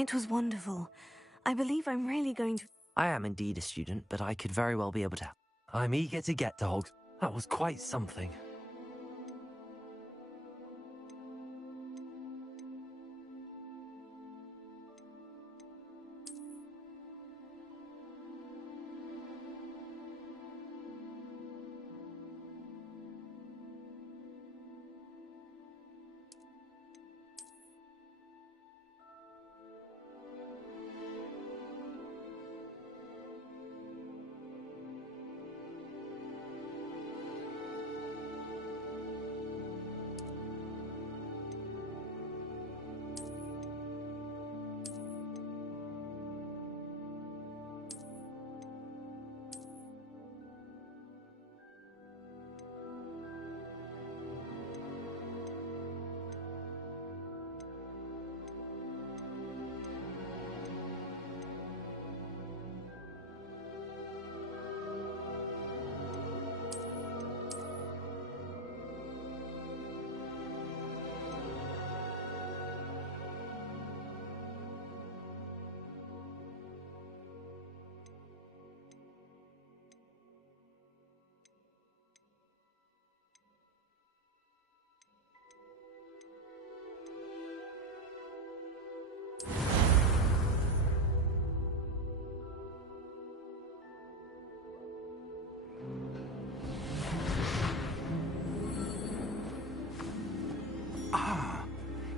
It was wonderful. I believe I'm really going to... I am indeed a student, but I could very well be able to... I'm eager to get to Hogs. That was quite something.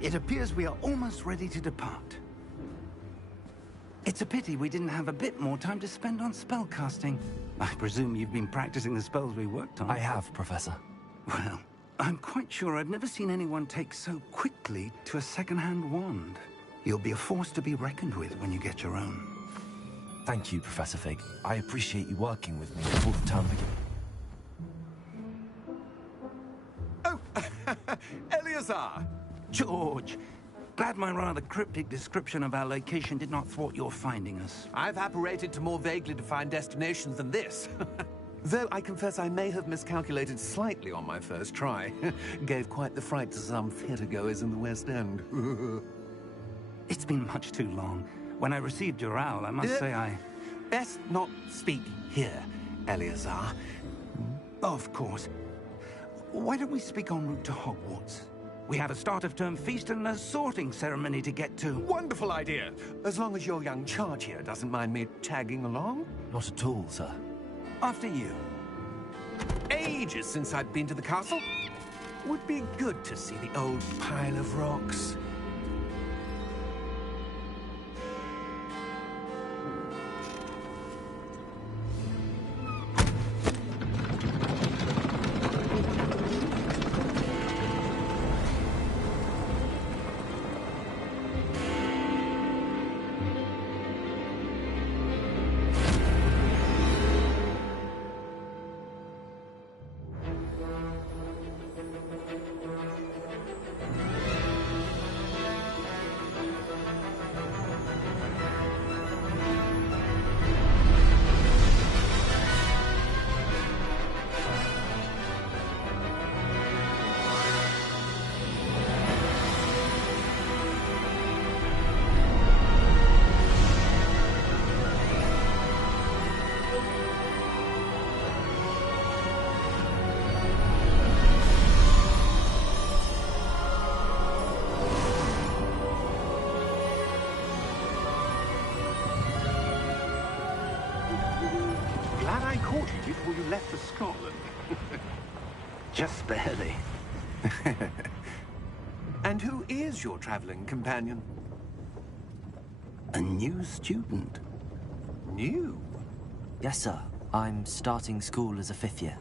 It appears we are almost ready to depart. It's a pity we didn't have a bit more time to spend on spellcasting. I presume you've been practicing the spells we worked on. I have, Professor. Well, I'm quite sure I've never seen anyone take so quickly to a second-hand wand. You'll be a force to be reckoned with when you get your own. Thank you, Professor Fig. I appreciate you working with me before the term begins. Oh, Eleazar! George, glad my rather cryptic description of our location did not thwart your finding us. I've apparated to more vaguely defined destinations than this. Though I confess I may have miscalculated slightly on my first try. Gave quite the fright to some theatre-goers in the West End. It's been much too long. When I received your owl, I must say I... Best not speak here, Eleazar. Of course. Why don't we speak en route to Hogwarts? We have a start-of-term feast and a sorting ceremony to get to. Wonderful idea! As long as your young charge here doesn't mind me tagging along. Not at all, sir. After you. Ages since I've been to the castle. Would be good to see the old pile of rocks. Before you left for Scotland. Just barely. And who is your traveling companion? A new student. New? Yes, sir. I'm starting school as a 5th year.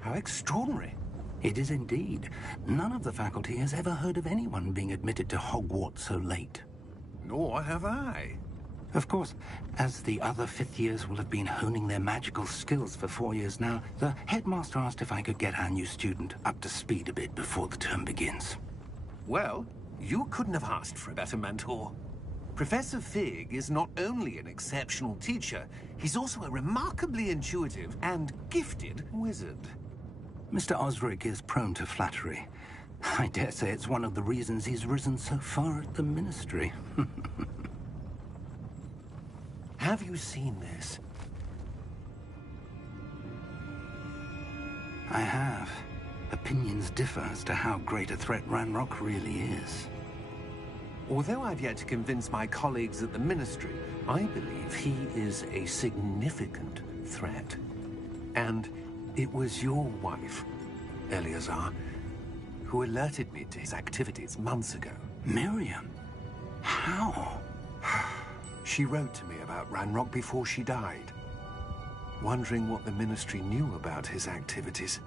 How extraordinary. It is indeed. None of the faculty has ever heard of anyone being admitted to Hogwarts so late. Nor have I. Of course, as the other 5th years will have been honing their magical skills for 4 years now, the headmaster asked if I could get our new student up to speed a bit before the term begins. Well, you couldn't have asked for a better mentor. Professor Fig is not only an exceptional teacher, he's also a remarkably intuitive and gifted wizard. Mr. Osric is prone to flattery, I dare say it's one of the reasons he's risen so far at the Ministry. Have you seen this? I have. Opinions differ as to how great a threat Ranrock really is. Although I've yet to convince my colleagues at the Ministry, I believe he is a significant threat. And it was your wife, Eleazar, who alerted me to his activities months ago. Miriam? How? She wrote to me about Ranrock before she died, wondering what the Ministry knew about his activities.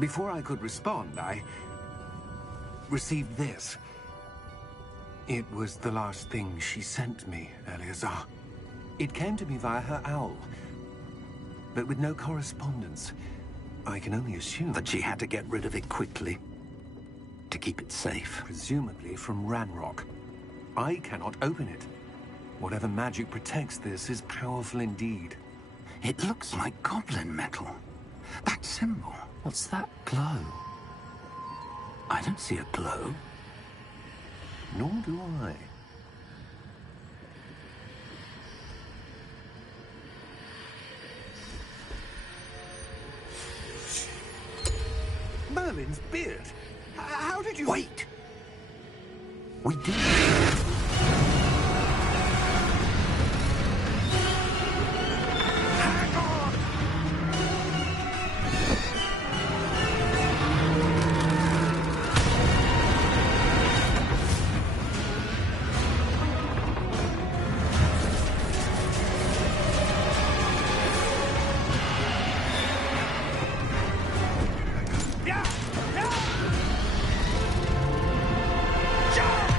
Before I could respond, I received this. It was the last thing she sent me, Eleazar. It came to me via her owl, but with no correspondence. I can only assume That she had to get rid of it quickly, to keep it safe. presumably from Ranrock. I cannot open it. Whatever magic protects this is powerful indeed. It looks like goblin metal. That symbol. What's that glow? I don't see a glow. Nor do I. Merlin's beard? How did you... Wait! We did. Hang on! Yeah! Yeah! Jump!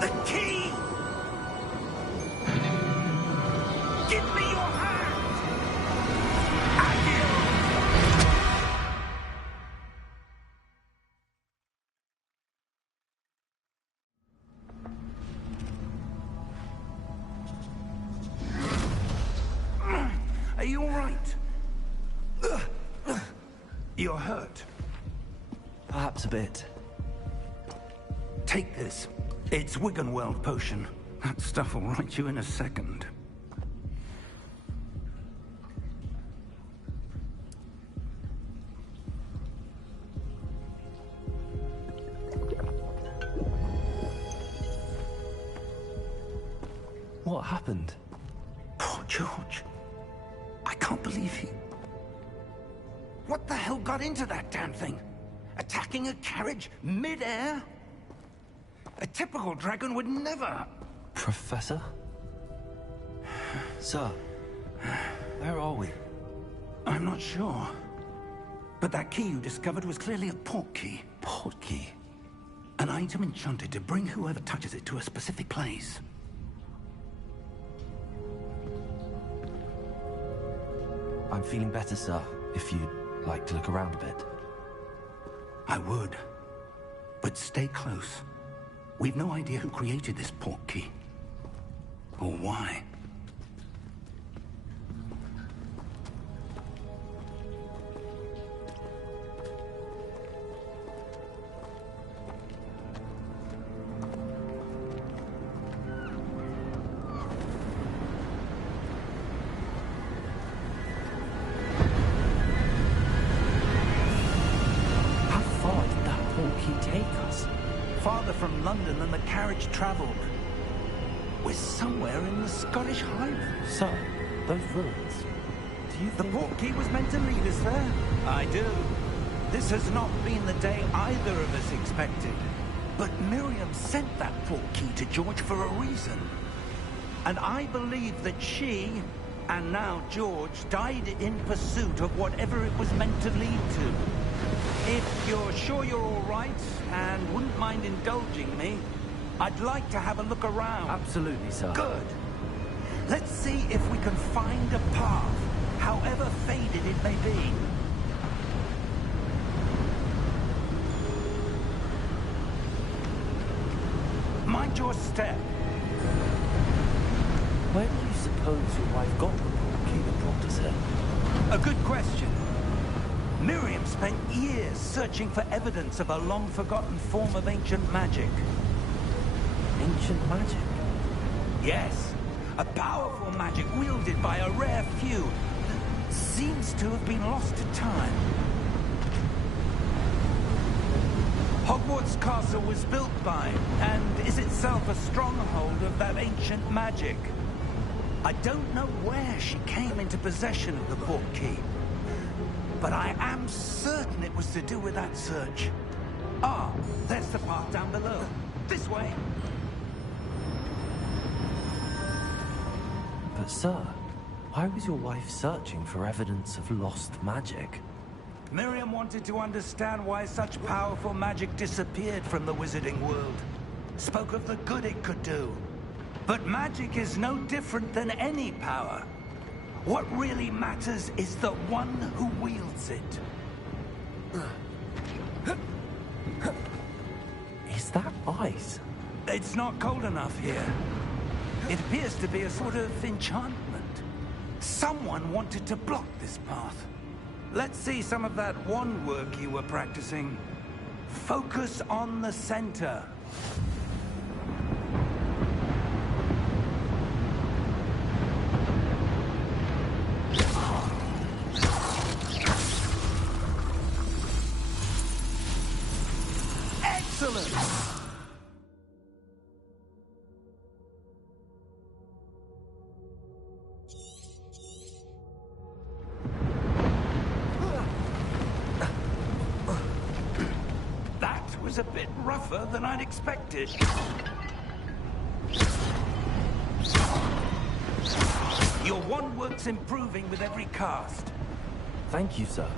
The key! Give me your hand! Are you all right? You're hurt. Perhaps a bit. Take this. It's Wiggenweld potion. That stuff will right you in a second. What happened? Poor George. I can't believe he... What the hell got into that damn thing? Attacking a carriage mid-air? A typical dragon would never... Professor? Sir, where are we? I'm not sure. But that key you discovered was clearly a port key. Port key? An item enchanted to bring whoever touches it to a specific place. I'm feeling better, sir, if you'd like to look around a bit. I would. But stay close. We've no idea who created this port key. Or why. How far did that port key take us? Farther from London than the carriage traveled. We're somewhere in the Scottish Highlands. Sir, those ruins. Do you The think... port key was meant to lead us there. I do. This has not been the day either of us expected. But Miriam sent that port key to George for a reason. And I believe that she, and now George, died in pursuit of whatever it was meant to lead to. If you're sure you're all right, and wouldn't mind indulging me, I'd like to have a look around. Absolutely, sir. Good. Let's see if we can find a path, however faded it may be. My mind your step. Where do you suppose your wife got the portkey that brought us here? A good question. Miriam spent years searching for evidence of a long-forgotten form of ancient magic. Ancient magic? Yes, a powerful magic wielded by a rare few that seems to have been lost to time. Hogwarts Castle was built by, and is itself a stronghold of that ancient magic. I don't know where she came into possession of the portkey, but I am certain it was to do with that search. Ah, there's the path down below. This way. But sir, why was your wife searching for evidence of lost magic? Miriam wanted to understand why such powerful magic disappeared from the wizarding world. Spoke of the good it could do. But magic is no different than any power. What really matters is the one who wields it. Is that ice? It's not cold enough here. It appears to be a sort of enchantment. Someone wanted to block this path. Let's see some of that wand work you were practicing. Focus on the center. Excellent! That was a bit rougher than I'd expected. Your wand work's improving with every cast. Thank you, sir.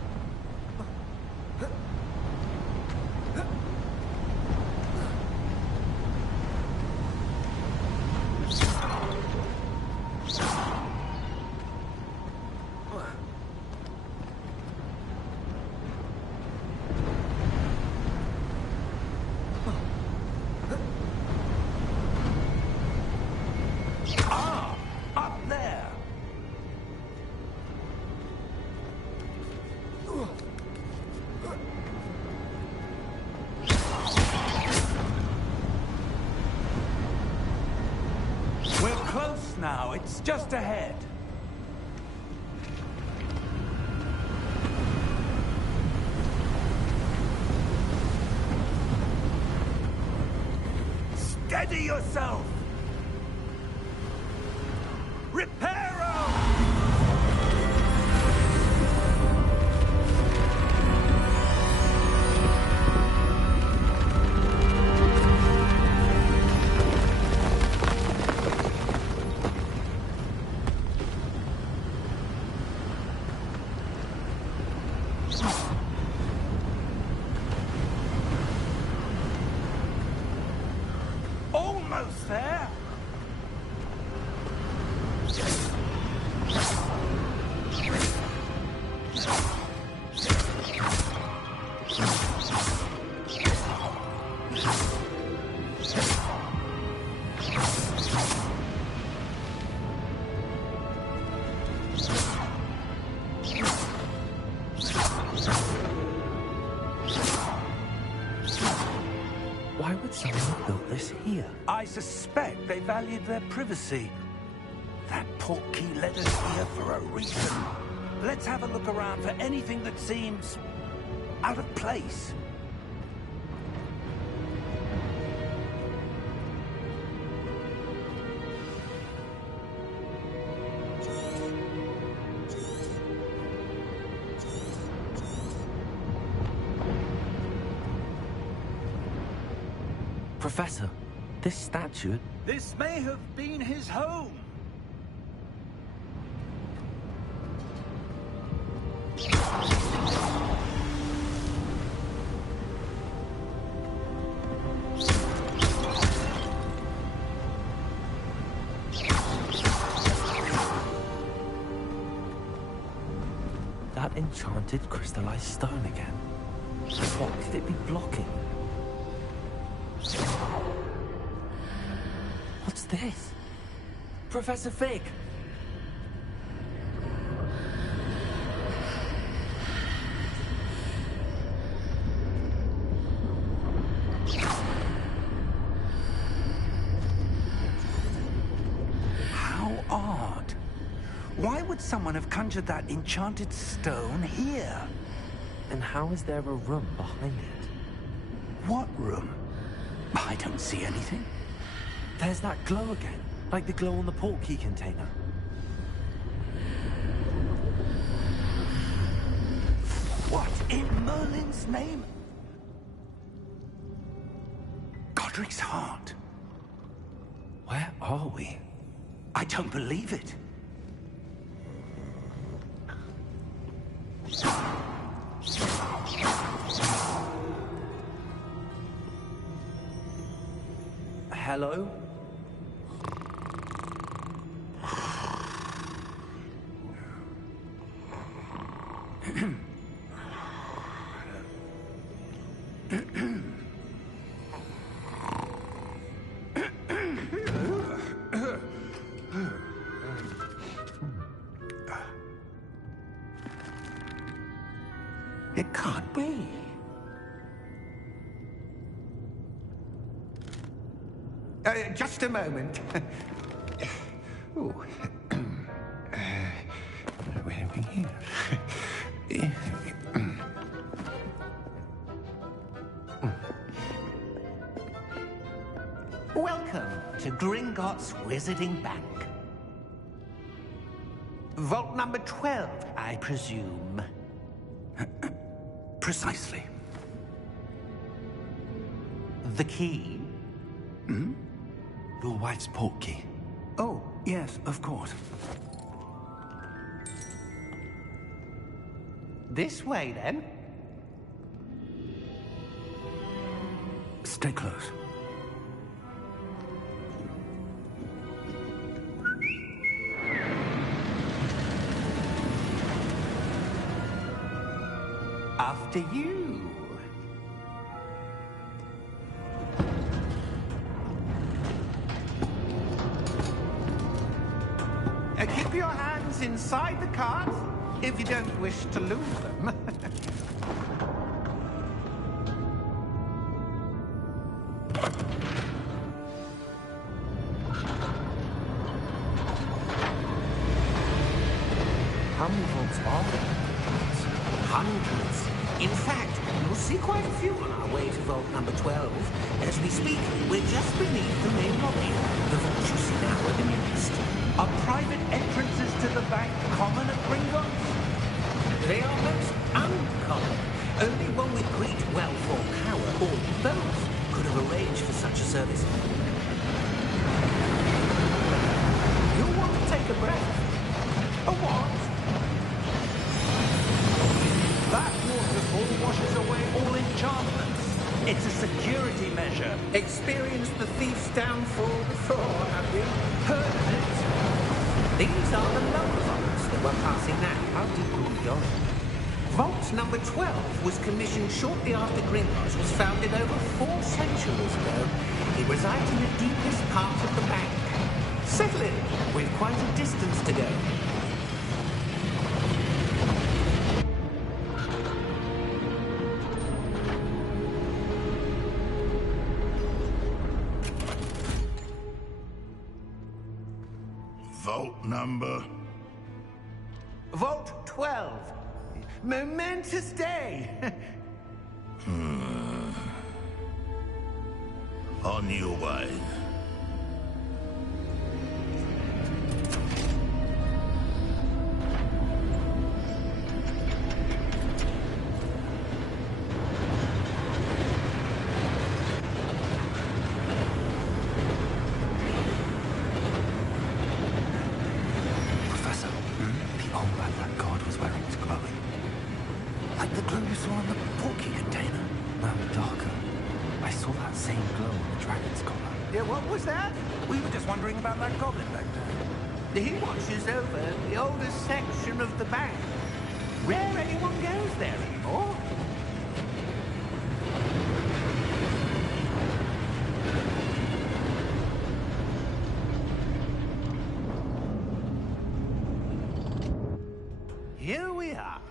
Ah, up there. We're close now. It's just ahead. Steady yourself. Reparo! Almost there. Why would someone have built this here? I suspect they valued their privacy. That portkey led us here for a reason. Let's have a look around for anything that seems out of place. Professor, this statue... This may have been his home. That enchanted crystallized stone again. What could it be blocking? What's this? Professor Fig! How odd. Why would someone have conjured that enchanted stone here? And how is there a room behind it? What room? I don't see anything. There's that glow again, like the glow on the portkey container. What in Merlin's name? Godric's heart. Where are we? I don't believe it. Hello? It can't be. Just a moment. Ooh. Where are we here? Welcome to Gringotts Wizarding Bank. Vault number 12, I presume. Precisely. The key? Your wife's portkey. Oh, yes, of course. This way, then. Stay close. After you. Keep your hands inside the cart if you don't wish to lose them. How many vaults are there? Hundreds. In fact, you'll see quite a few on our way to vault number 12. As we speak, we're just beneath the main lobby. The vaults you see now are the newest. Are private entrances to the bank common at Gringotts? They are most uncommon. Only one with great wealth or power, or both, could have arranged for such a service. You'll want to take a breath. A what? That waterfall washes away all enchantments. It's a security measure. Experienced the thief's downfall before, have you? Heard of it? These are the lower vaults that we're passing now. How deep are we going? Vault number 12 was commissioned shortly after Gringotts was founded over 4 centuries ago. It resides in the deepest part of the bank. Settle in. We've quite a distance to go. Vault number? Vault 12. Momentous day. On your way. Professor, the armband that god was wearing is glowing. Like the glow you saw on the portkey container. No, darker. I saw that same glow on the dragon's collar. Yeah, what was that? We were just wondering about that goblin back there. He watches over the oldest section of the bank. Rare anyone goes there anymore. here we are.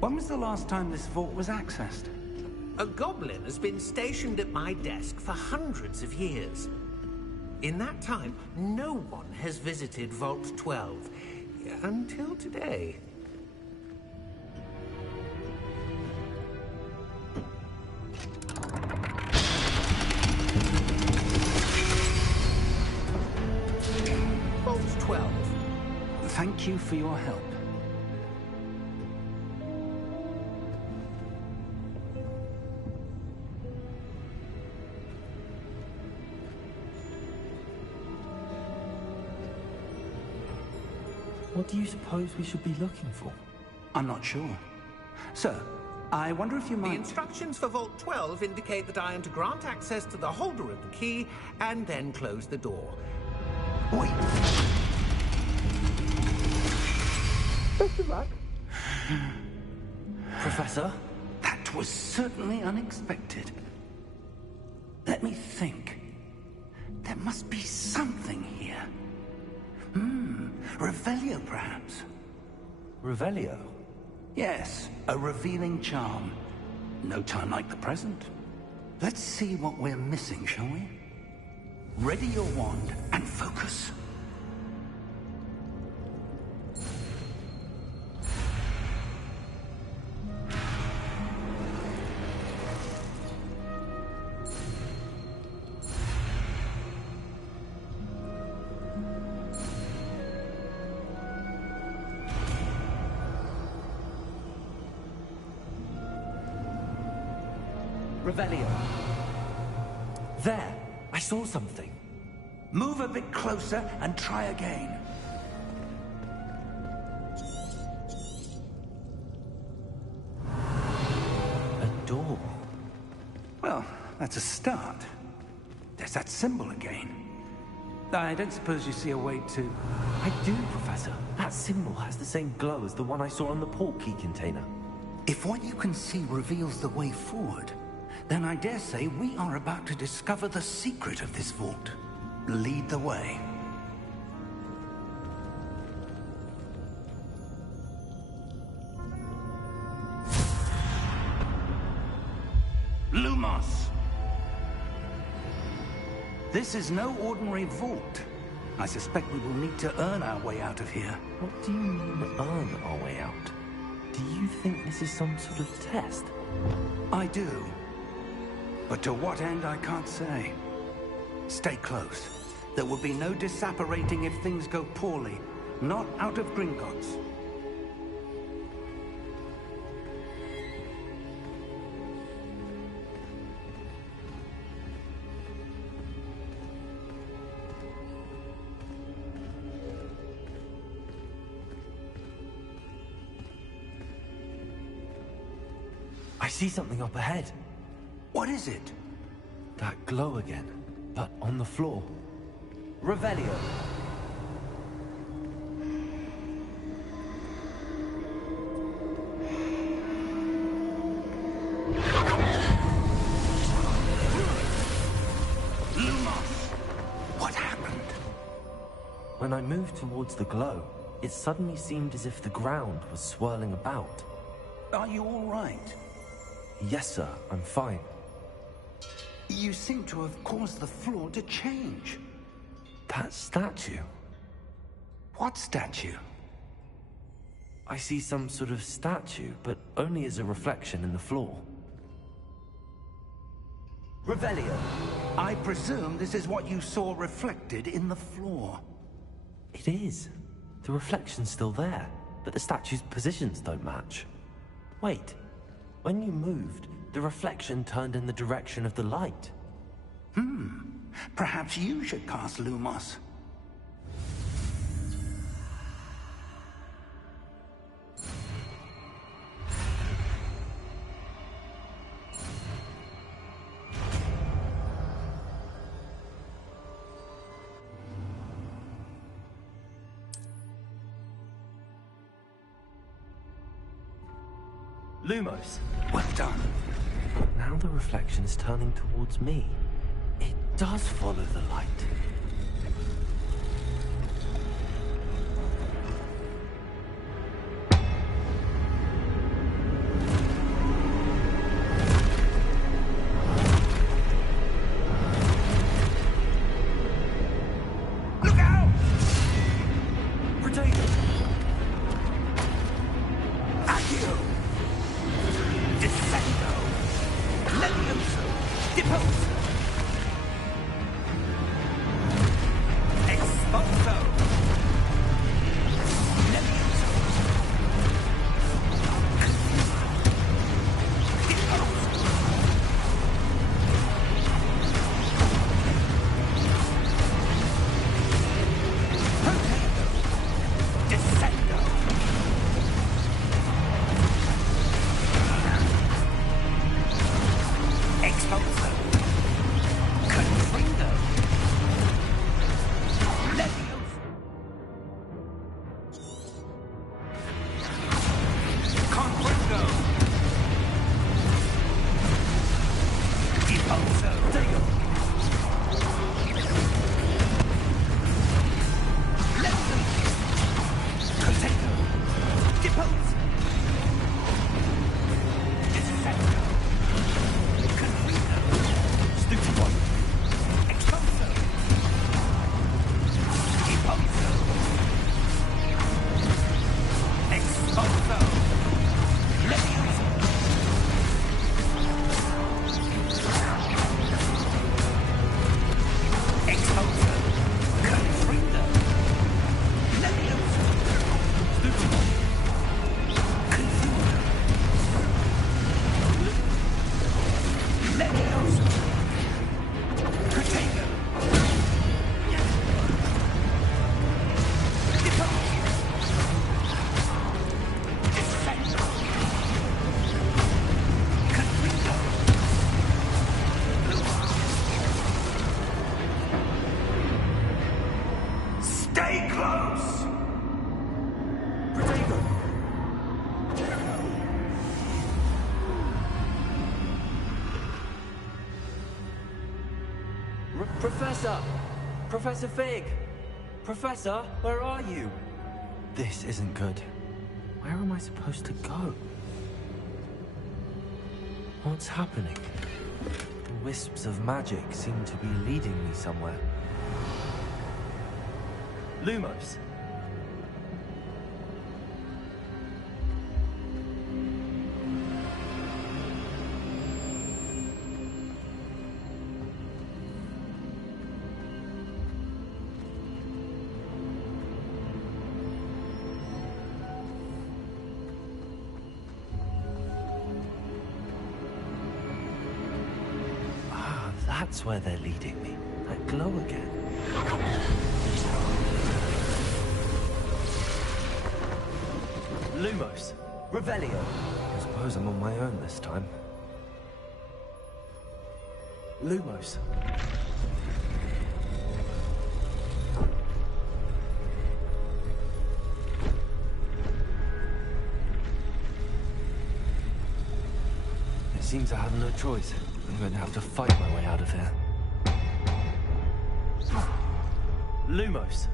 When was the last time this vault was accessed? A goblin has been stationed at my desk for hundreds of years. In that time, no one has visited Vault 12. Until today. Vault 12. Thank you for your help. What do you suppose we should be looking for? I'm not sure. Sir, I wonder if you The might... instructions for Vault 12 indicate that I am to grant access to the holder of the key and then close the door. Wait! Best of luck. Professor? That was certainly unexpected. Let me think. There must be something here. Revelio, perhaps? Revelio? Yes, a revealing charm. No time like the present. Let's see what we're missing, shall we? Ready your wand and focus. Revelio. There! I saw something. Move a bit closer and try again. A door. Well, that's a start. There's that symbol again. I don't suppose you see a way to... I do, Professor. That symbol has the same glow as the one I saw on the port key container. If what you can see reveals the way forward, then I dare say we are about to discover the secret of this vault. Lead the way. Lumos! This is no ordinary vault. I suspect we will need to earn our way out of here. What do you mean, earn our way out? Do you think this is some sort of test? I do. But to what end, I can't say. Stay close. There will be no disapparating if things go poorly. Not out of Gringotts. I see something up ahead. What is it? That glow again, but on the floor. Revelio. Lumos! What happened? When I moved towards the glow, it suddenly seemed as if the ground was swirling about. Are you all right? Yes, sir, I'm fine. You seem to have caused the floor to change. That statue. What statue? I see some sort of statue, but only as a reflection in the floor. Revelio, I presume this is what you saw reflected in the floor. It is. The reflection's still there, but the statue's positions don't match. Wait, when you moved, the reflection turned in the direction of the light. Perhaps you should cast Lumos. Lumos. Well done. now the reflection is turning towards me. It does follow the light. Professor! Professor Fig! Professor, where are you? This isn't good. Where am I supposed to go? What's happening? The wisps of magic seem to be leading me somewhere. Lumos! That's where they're leading me. That glow again. Lumos! Revelio! I suppose I'm on my own this time. Lumos! It seems I have no choice. I'm going to have to fight my way out of here. Lumos!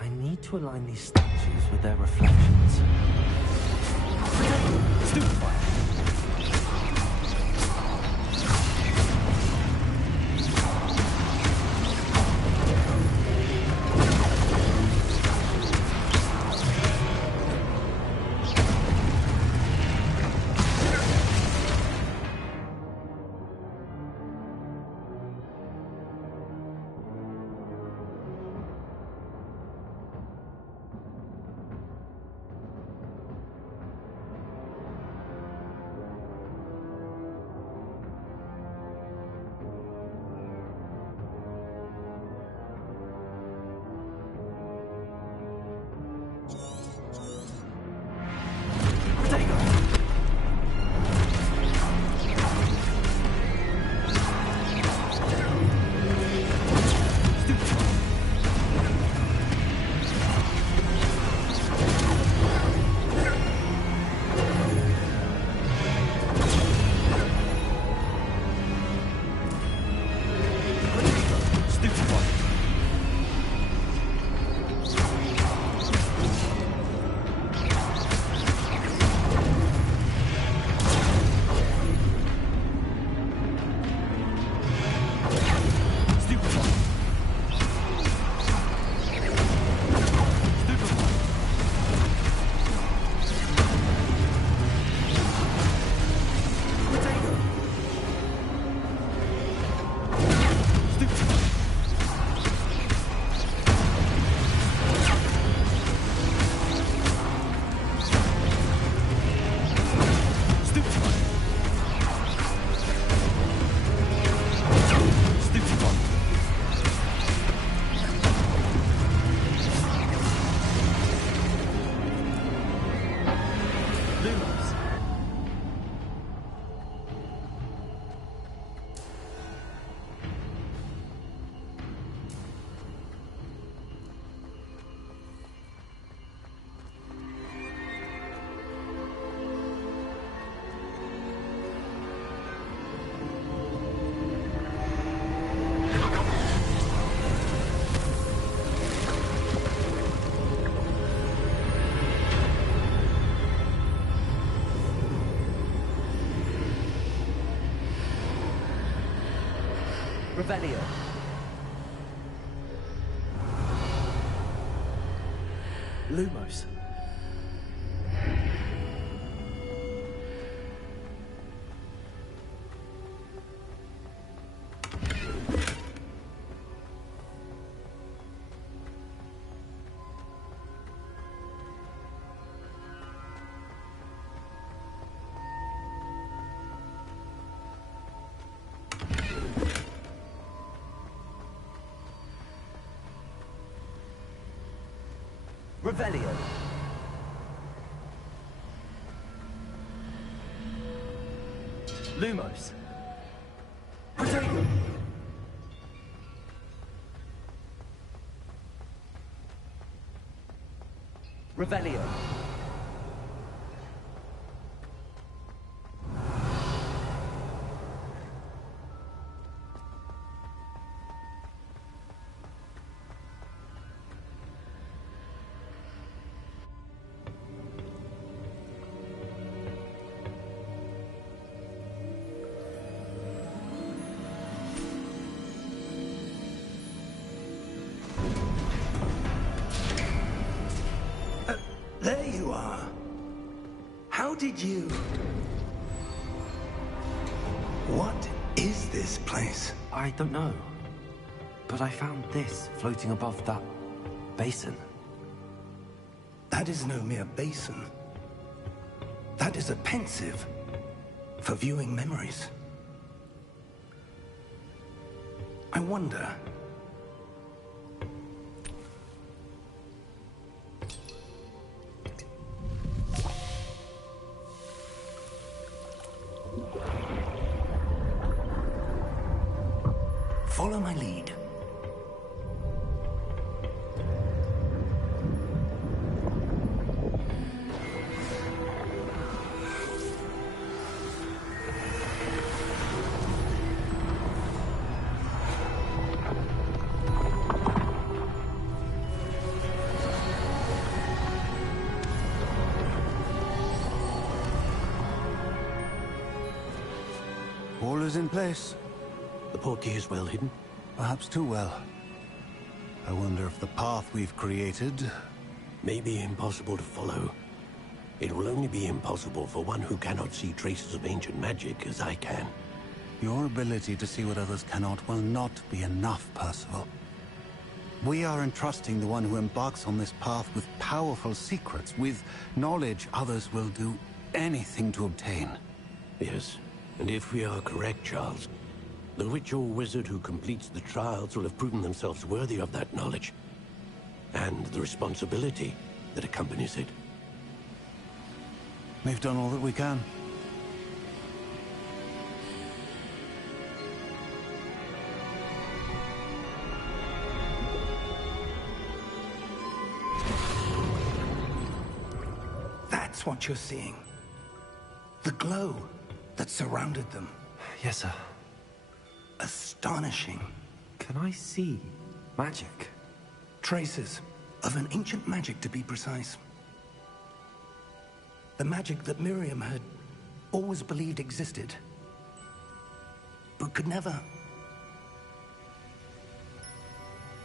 I need to align these statues with their reflections. Stupefy! Revelio. Lumos. Revelio. Lumos. Protego. Revelio. There you are. How did you... What is this place? I don't know. But I found this floating above that basin. That is no mere basin. That is a pensive for viewing memories. I wonder... Follow my lead. All is in place. The portkey is well hidden? Perhaps too well. I wonder if the path we've created... May be impossible to follow. It will only be impossible for one who cannot see traces of ancient magic as I can. Your ability to see what others cannot will not be enough, Percival. We are entrusting the one who embarks on this path with powerful secrets, with knowledge others will do anything to obtain. Yes, and if we are correct, Charles, the witch or wizard who completes the trials will have proven themselves worthy of that knowledge, and the responsibility that accompanies it. We've done all that we can. That's what you're seeing. The glow that surrounded them. Yes, sir. Astonishing. Can I see magic? Traces of an ancient magic, to be precise. The magic that Miriam had always believed existed, but could never.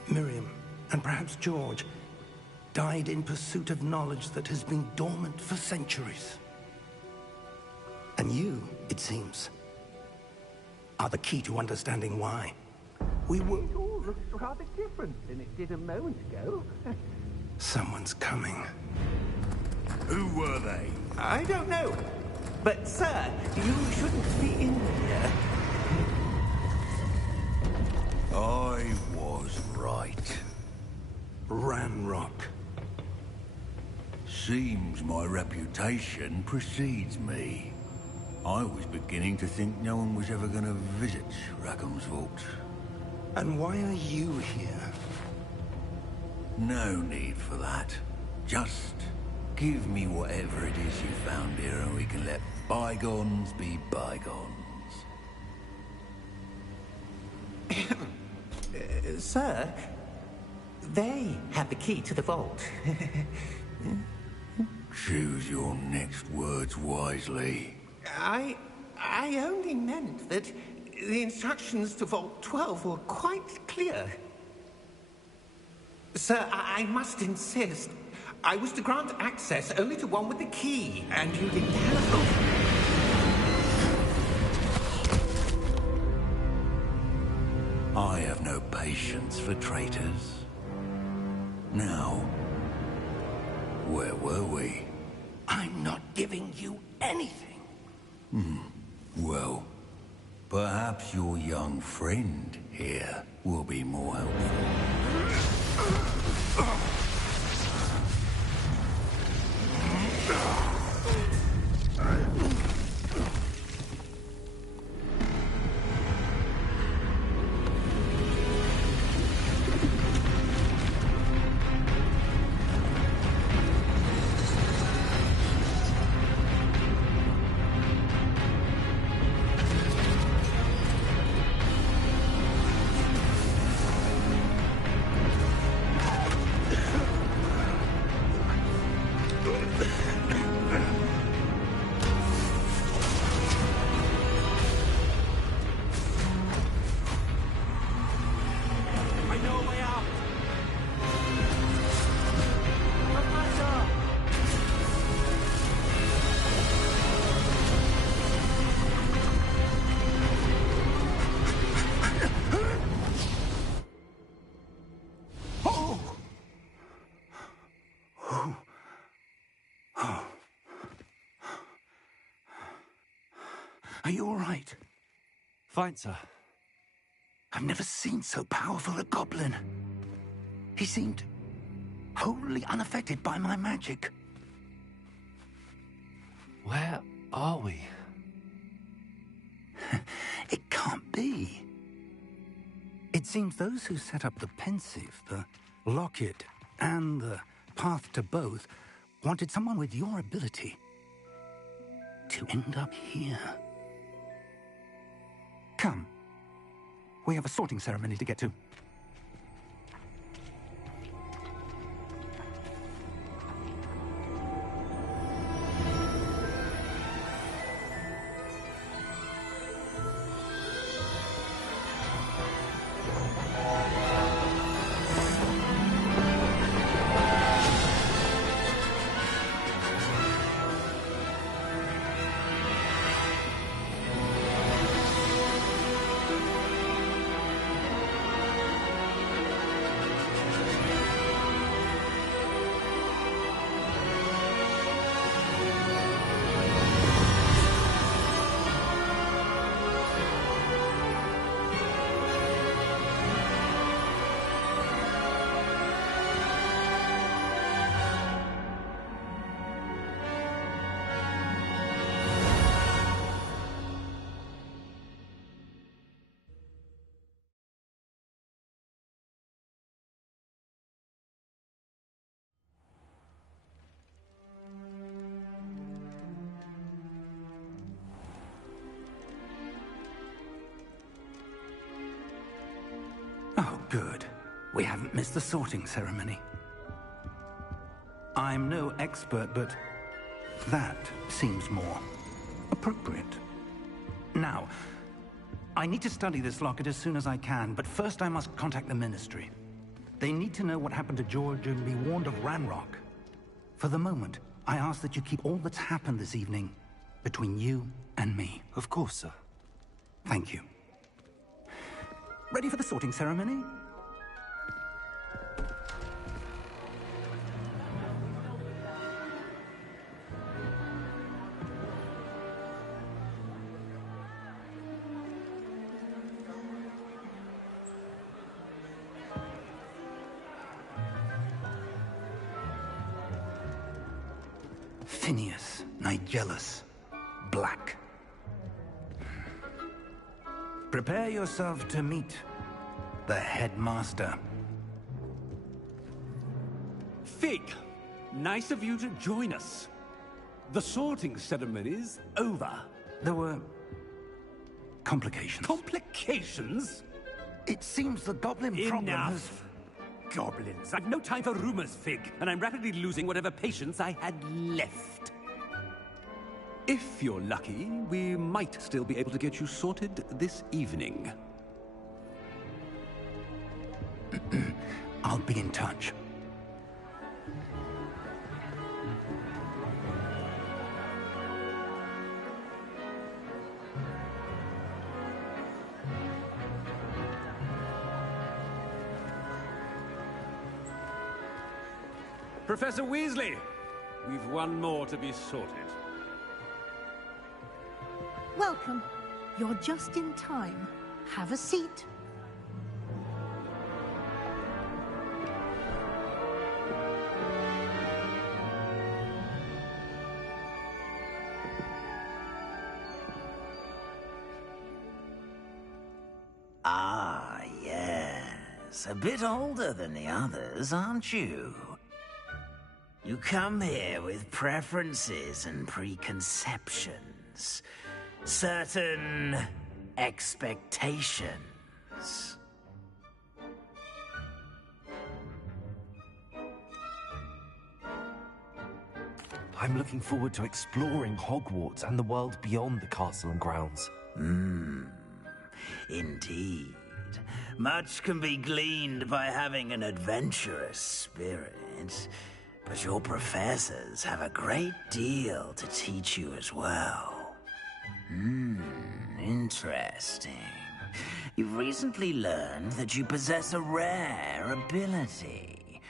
Miriam, and perhaps George, died in pursuit of knowledge that has been dormant for centuries. And you, it seems, are the key to understanding why. We were... It all looks rather different than it did a moment ago. Someone's coming. Who were they? I don't know. But, sir, you shouldn't be in here. I was right. Ranrock. Seems my reputation precedes me. I was beginning to think no one was ever going to visit Rackham's vault. And why are you here? No need for that. Just give me whatever it is you found here and we can let bygones be bygones. Sir, they have the key to the vault. Choose your next words wisely. I only meant that The instructions to Vault 12 were quite clear. Sir, I must insist. I was to grant access only to one with the key, and you didn't have. I have no patience for traitors. Now, where were we? I'm not giving you anything. Well, perhaps your young friend here will be more helpful. Are you all right? Fine, sir. I've never seen so powerful a goblin. He seemed wholly unaffected by my magic. Where are we? It can't be. It seems those who set up the pensive, the locket, and the path to both wanted someone with your ability to end up here. Come. We have a sorting ceremony to get to. Oh, good. We haven't missed the sorting ceremony. I'm no expert, but that seems more appropriate. Now, I need to study this locket as soon as I can, but first I must contact the Ministry. They need to know what happened to George and be warned of Ranrock. For the moment, I ask that you keep all that's happened this evening between you and me. Of course, sir. Thank you. Ready for the sorting ceremony? Phineas, Nigellus, Black. Prepare yourself to meet the headmaster. Fig, nice of you to join us. The sorting ceremony's over. There were complications. Complications? It seems the goblin problem has... Enough! Goblins. I've no time for rumors, Fig, and I'm rapidly losing whatever patience I had left. If you're lucky, we might still be able to get you sorted this evening. I'll be in touch. Professor Weasley, we've one more to be sorted. Welcome. You're just in time. Have a seat. Ah, yes. A bit older than the others, aren't you? You come here with preferences and preconceptions. Certain expectations. I'm looking forward to exploring Hogwarts and the world beyond the castle and grounds. Indeed. Much can be gleaned by having an adventurous spirit. But your professors have a great deal to teach you as well. Interesting. You've recently learned that you possess a rare ability.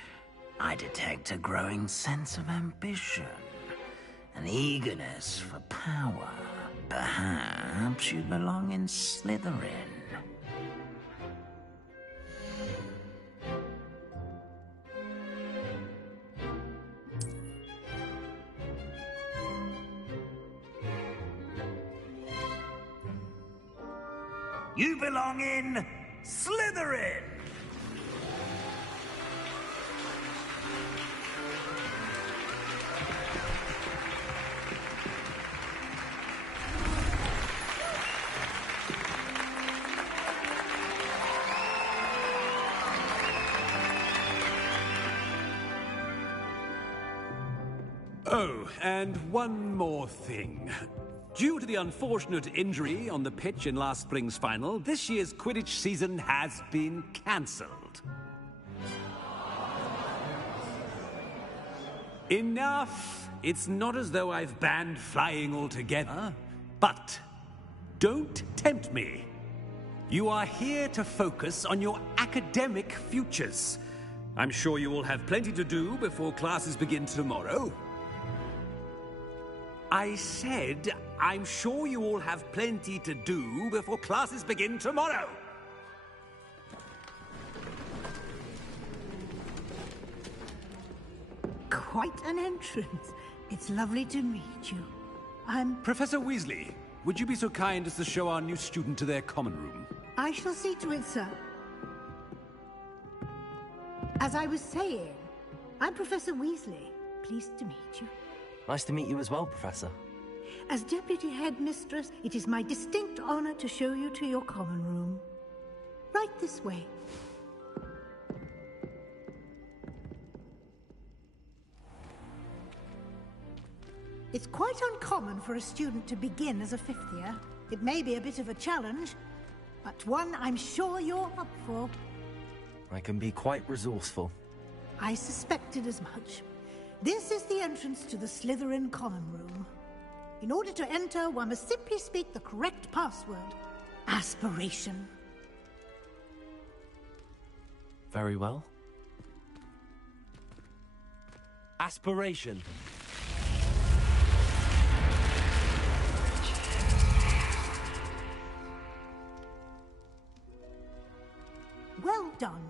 I detect a growing sense of ambition, an eagerness for power. Perhaps you belong in Slytherin. You belong in Slytherin! Oh, and one more thing. Due to the unfortunate injury on the pitch in last spring's final, this year's Quidditch season has been cancelled. Enough! It's not as though I've banned flying altogether. But don't tempt me. You are here to focus on your academic futures. I'm sure you will have plenty to do before classes begin tomorrow. I said, I'm sure you all have plenty to do before classes begin tomorrow. Quite an entrance. It's lovely to meet you. Professor Weasley, would you be so kind as to show our new student to their common room? I shall see to it, sir. As I was saying, I'm Professor Weasley. Pleased to meet you. Nice to meet you as well, Professor. As Deputy Headmistress, it is my distinct honor to show you to your common room. Right this way. It's quite uncommon for a student to begin as a fifth year. It may be a bit of a challenge, but one I'm sure you're up for. I can be quite resourceful. I suspected as much. This is the entrance to the Slytherin common room. In order to enter, one must simply speak the correct password. Aspiration. Very well. Aspiration. Well done.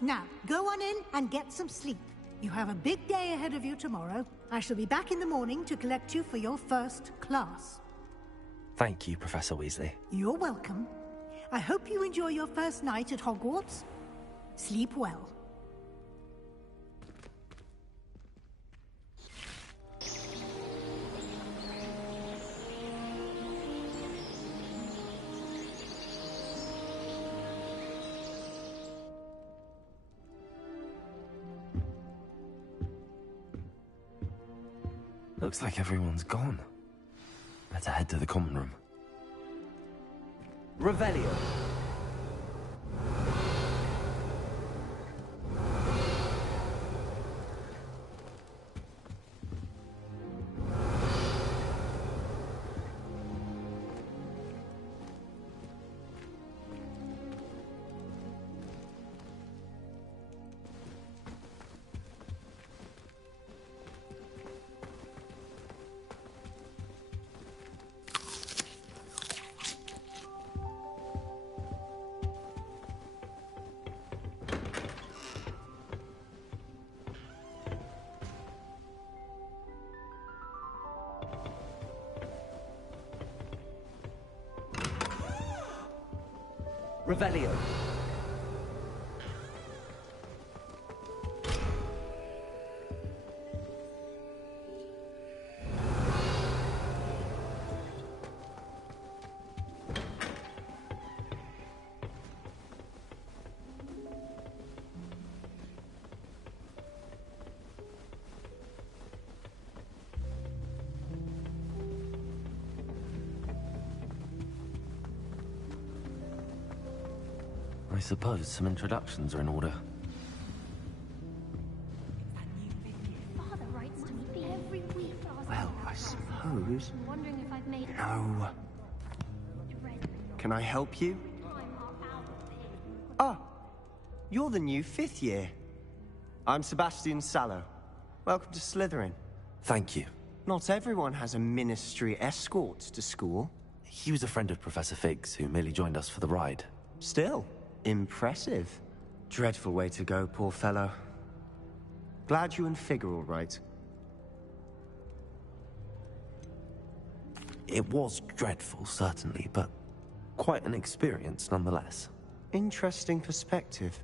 Now, go on in and get some sleep. You have a big day ahead of you tomorrow. I shall be back in the morning to collect you for your first class. Thank you, Professor Weasley. You're welcome. I hope you enjoy your first night at Hogwarts. Sleep well. Looks like everyone's gone. better head to the common room. Revelio. Revelio. I suppose some introductions are in order. Father writes to me every week. Well, I suppose. I'm wondering if I've made No. Can I help you? Ah, you're the new 5th year. I'm Sebastian Sallow. Welcome to Slytherin. Thank you. Not everyone has a ministry escort to school. He was a friend of Professor Fig's who merely joined us for the ride. Still, impressive. Dreadful way to go, poor fellow. Glad you and Fig are all right. It was dreadful, certainly, but quite an experience nonetheless. Interesting perspective.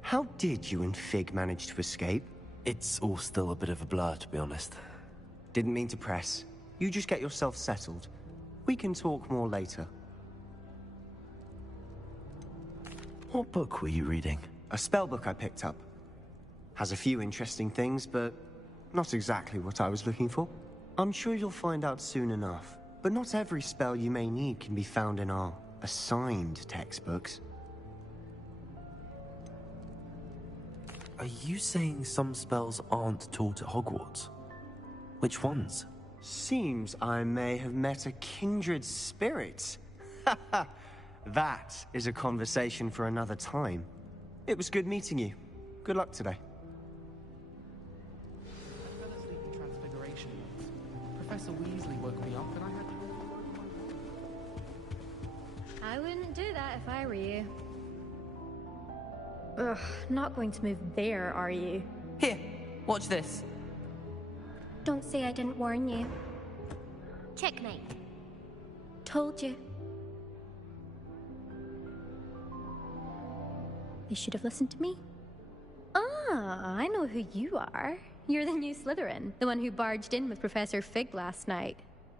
How did you and Fig manage to escape? It's all still a bit of a blur, to be honest. Didn't mean to press. You just get yourself settled. We can talk more later. What book were you reading? A spell book I picked up. Has a few interesting things, but not exactly what I was looking for. I'm sure you'll find out soon enough. But not every spell you may need can be found in our assigned textbooks. Are you saying some spells aren't taught at Hogwarts? Which ones? Seems I may have met a kindred spirit. That is a conversation for another time. It was good meeting you. Good luck today. I fell asleep in Transfiguration once. Professor Weasley woke me up and I had... I wouldn't do that if I were you. Ugh, not going to move there, are you? Here, watch this. Don't say I didn't warn you. Checkmate. Told you. You should have listened to me. Ah, I know who you are. You're the new Slytherin, the one who barged in with Professor Fig last night.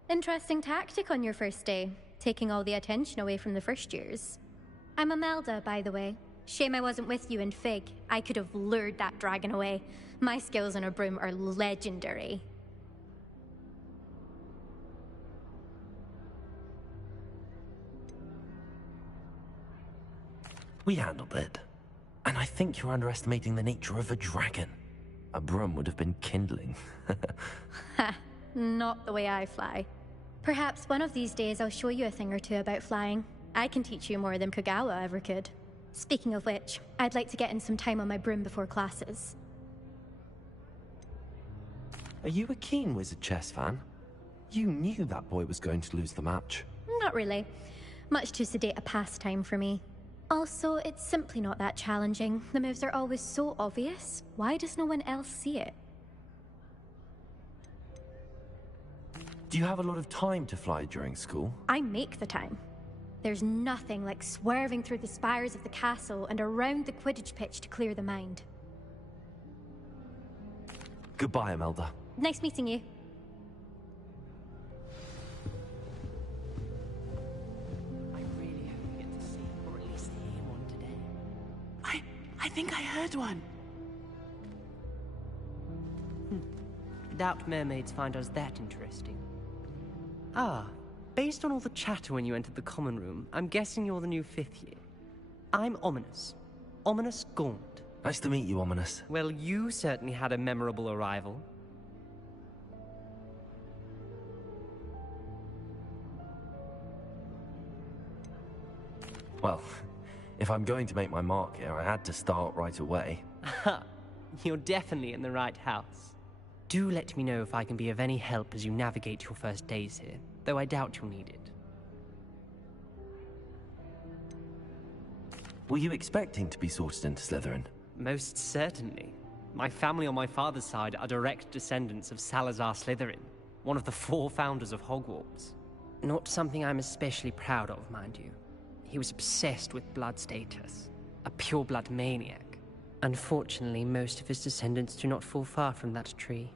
Interesting tactic on your first day, taking all the attention away from the first years. I'm Imelda, by the way. Shame I wasn't with you and Fig. I could have lured that dragon away. My skills on a broom are legendary. We handled it. And I think you're underestimating the nature of a dragon. A broom would have been kindling. Ha, not the way I fly. Perhaps one of these days I'll show you a thing or two about flying. I can teach you more than Kogawa ever could. Speaking of which, I'd like to get in some time on my broom before classes. Are you a keen Wizard chess fan? You knew that boy was going to lose the match. Not really. Much too sedate a pastime for me. Also, it's simply not that challenging. The moves are always so obvious. Why does no one else see it? Do you have a lot of time to fly during school? I make the time. There's nothing like swerving through the spires of the castle and around the Quidditch pitch to clear the mind. Goodbye, Imelda. Nice meeting you. I think I heard one. Doubt mermaids find us that interesting. Ah, based on all the chatter when you entered the common room, I'm guessing you're the new 5th year. I'm Ominous. Ominous Gaunt. Nice to meet you, Ominous. Well, you certainly had a memorable arrival. Well, if I'm going to make my mark here, I had to start right away. Aha, you're definitely in the right house. Do let me know if I can be of any help as you navigate your first days here, though I doubt you'll need it. Were you expecting to be sorted into Slytherin? Most certainly. My family on my father's side are direct descendants of Salazar Slytherin, one of the 4 founders of Hogwarts. Not something I'm especially proud of, mind you. He was obsessed with blood status, a pure-blood maniac. Unfortunately, most of his descendants do not fall far from that tree.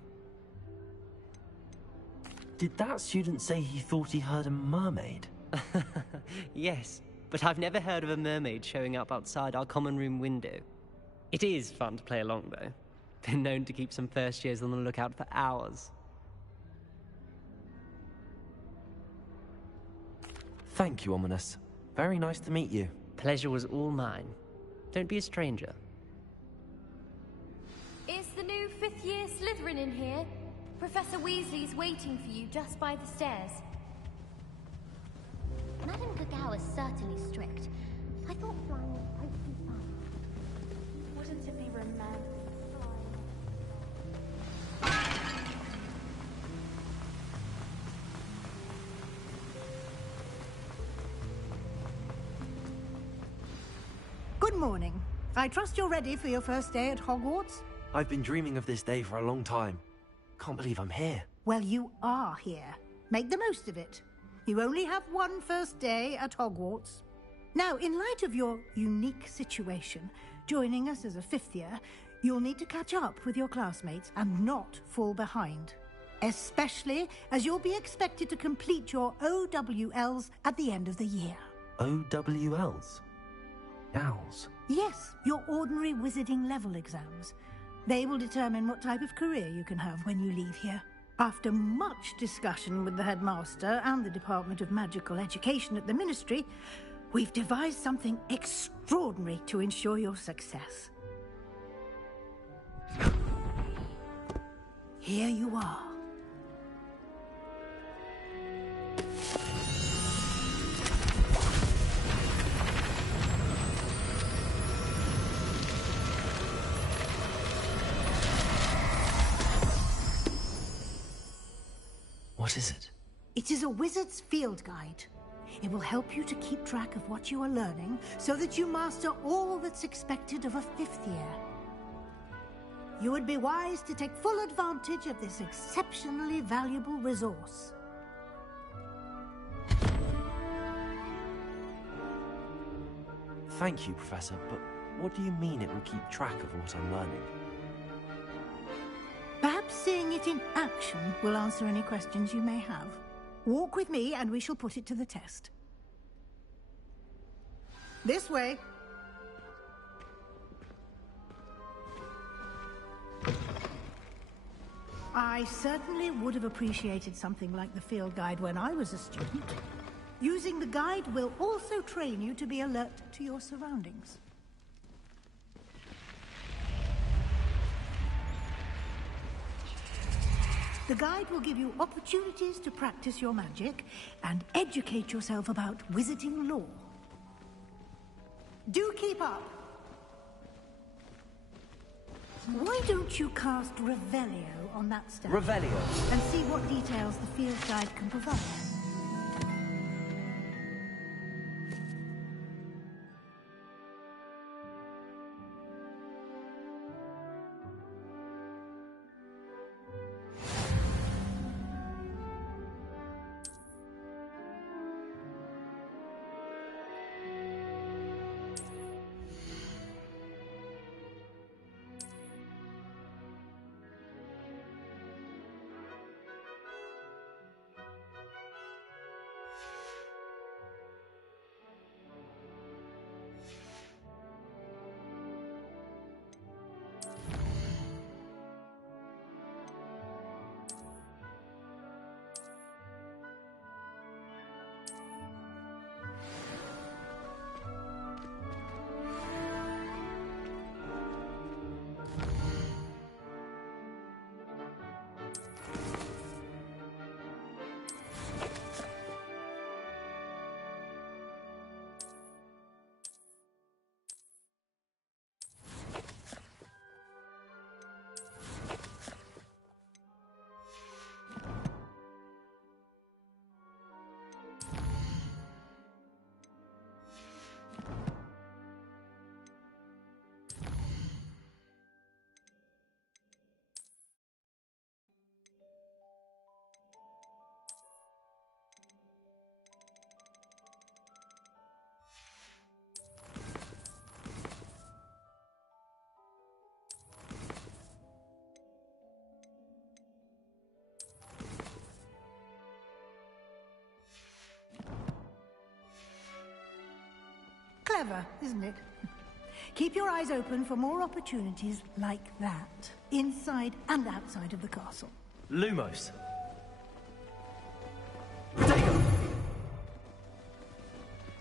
Did that student say he thought he heard a mermaid? Yes, but I've never heard of a mermaid showing up outside our common room window. It is fun to play along, though. Been known to keep some first years on the lookout for hours. Thank you, Ominous. Very nice to meet you. Pleasure was all mine. Don't be a stranger. Is the new 5th year Slytherin in here? Professor Weasley's waiting for you just by the stairs. Madame Gagao is certainly strict. I thought flying was supposed to be fun. Wouldn't it be romantic? Good morning. I trust you're ready for your first day at Hogwarts? I've been dreaming of this day for a long time. Can't believe I'm here. Well, you are here. Make the most of it. You only have one first day at Hogwarts. Now, in light of your unique situation, joining us as a 5th year, you'll need to catch up with your classmates and not fall behind. Especially as you'll be expected to complete your OWLs at the end of the year. OWLs? Owls? Yes, your ordinary wizarding level exams. They will determine what type of career you can have when you leave here. After much discussion with the headmaster and the Department of Magical Education at the Ministry, we've devised something extraordinary to ensure your success. Here you are. What is it? It is a wizard's field guide. It will help you to keep track of what you are learning so that you master all that's expected of a 5th year. You would be wise to take full advantage of this exceptionally valuable resource. Thank you, Professor, but what do you mean it will keep track of what I'm learning? Perhaps seeing it in action will answer any questions you may have. Walk with me and we shall put it to the test. This way. I certainly would have appreciated something like the field guide when I was a student. Using the guide will also train you to be alert to your surroundings. The guide will give you opportunities to practice your magic and educate yourself about wizarding lore. Do keep up! Why don't you cast Revelio on that stat? Revelio? And see what details the field guide can provide. Clever, isn't it? Keep your eyes open for more opportunities like that, inside and outside of the castle. Lumos.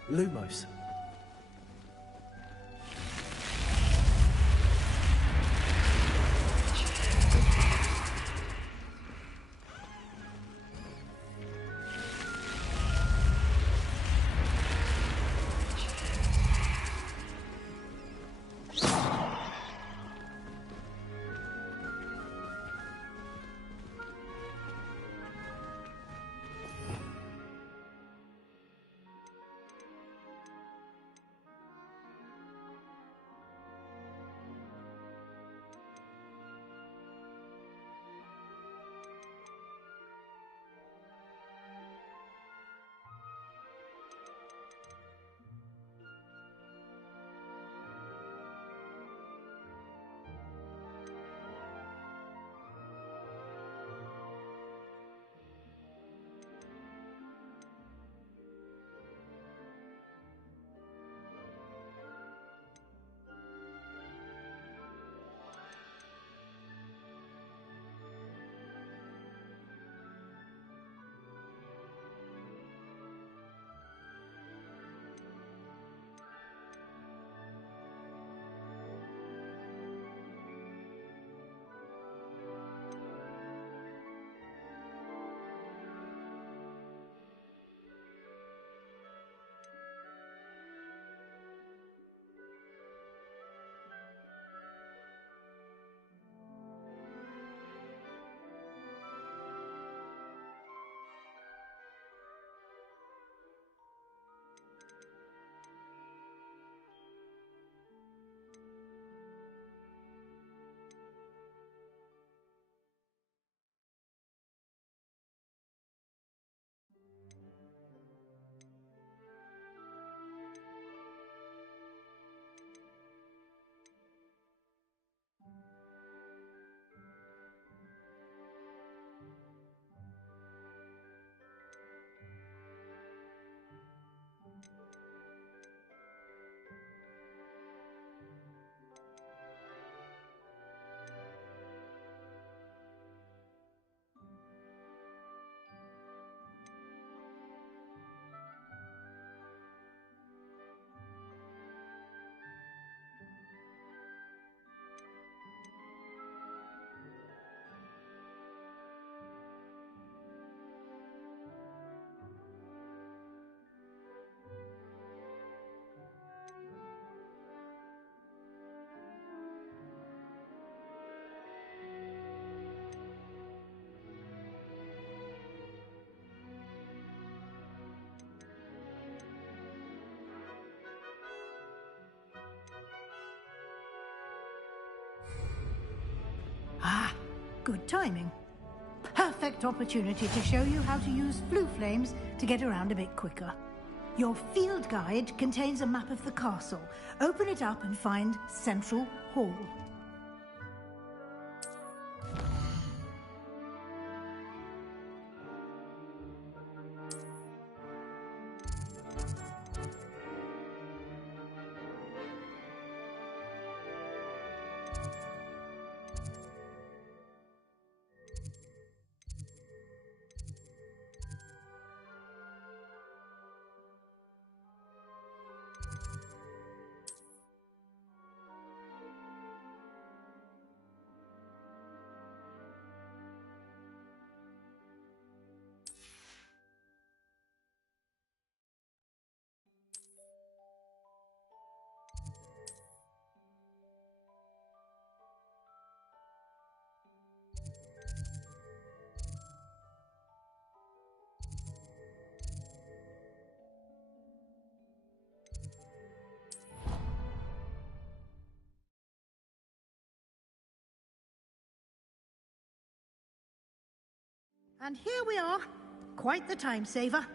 Lumos. Ah, good timing. Perfect opportunity to show you how to use flue flames to get around a bit quicker. Your field guide contains a map of the castle. Open it up and find Central Hall. And here we are. Quite the time saver.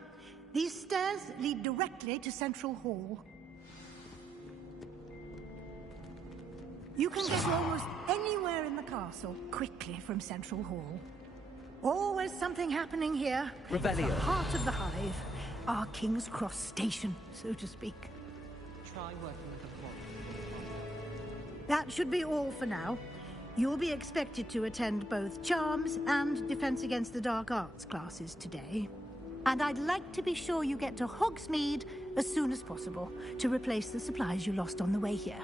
These stairs lead directly to Central Hall. You can get almost anywhere in the castle quickly from Central Hall. Always something happening here. Revelio. It's the heart of the hive. Our King's Cross station, so to speak. try working with a quad. That should be all for now. You'll be expected to attend both Charms and Defense Against the Dark Arts classes today. And I'd like to be sure you get to Hogsmeade as soon as possible to replace the supplies you lost on the way here.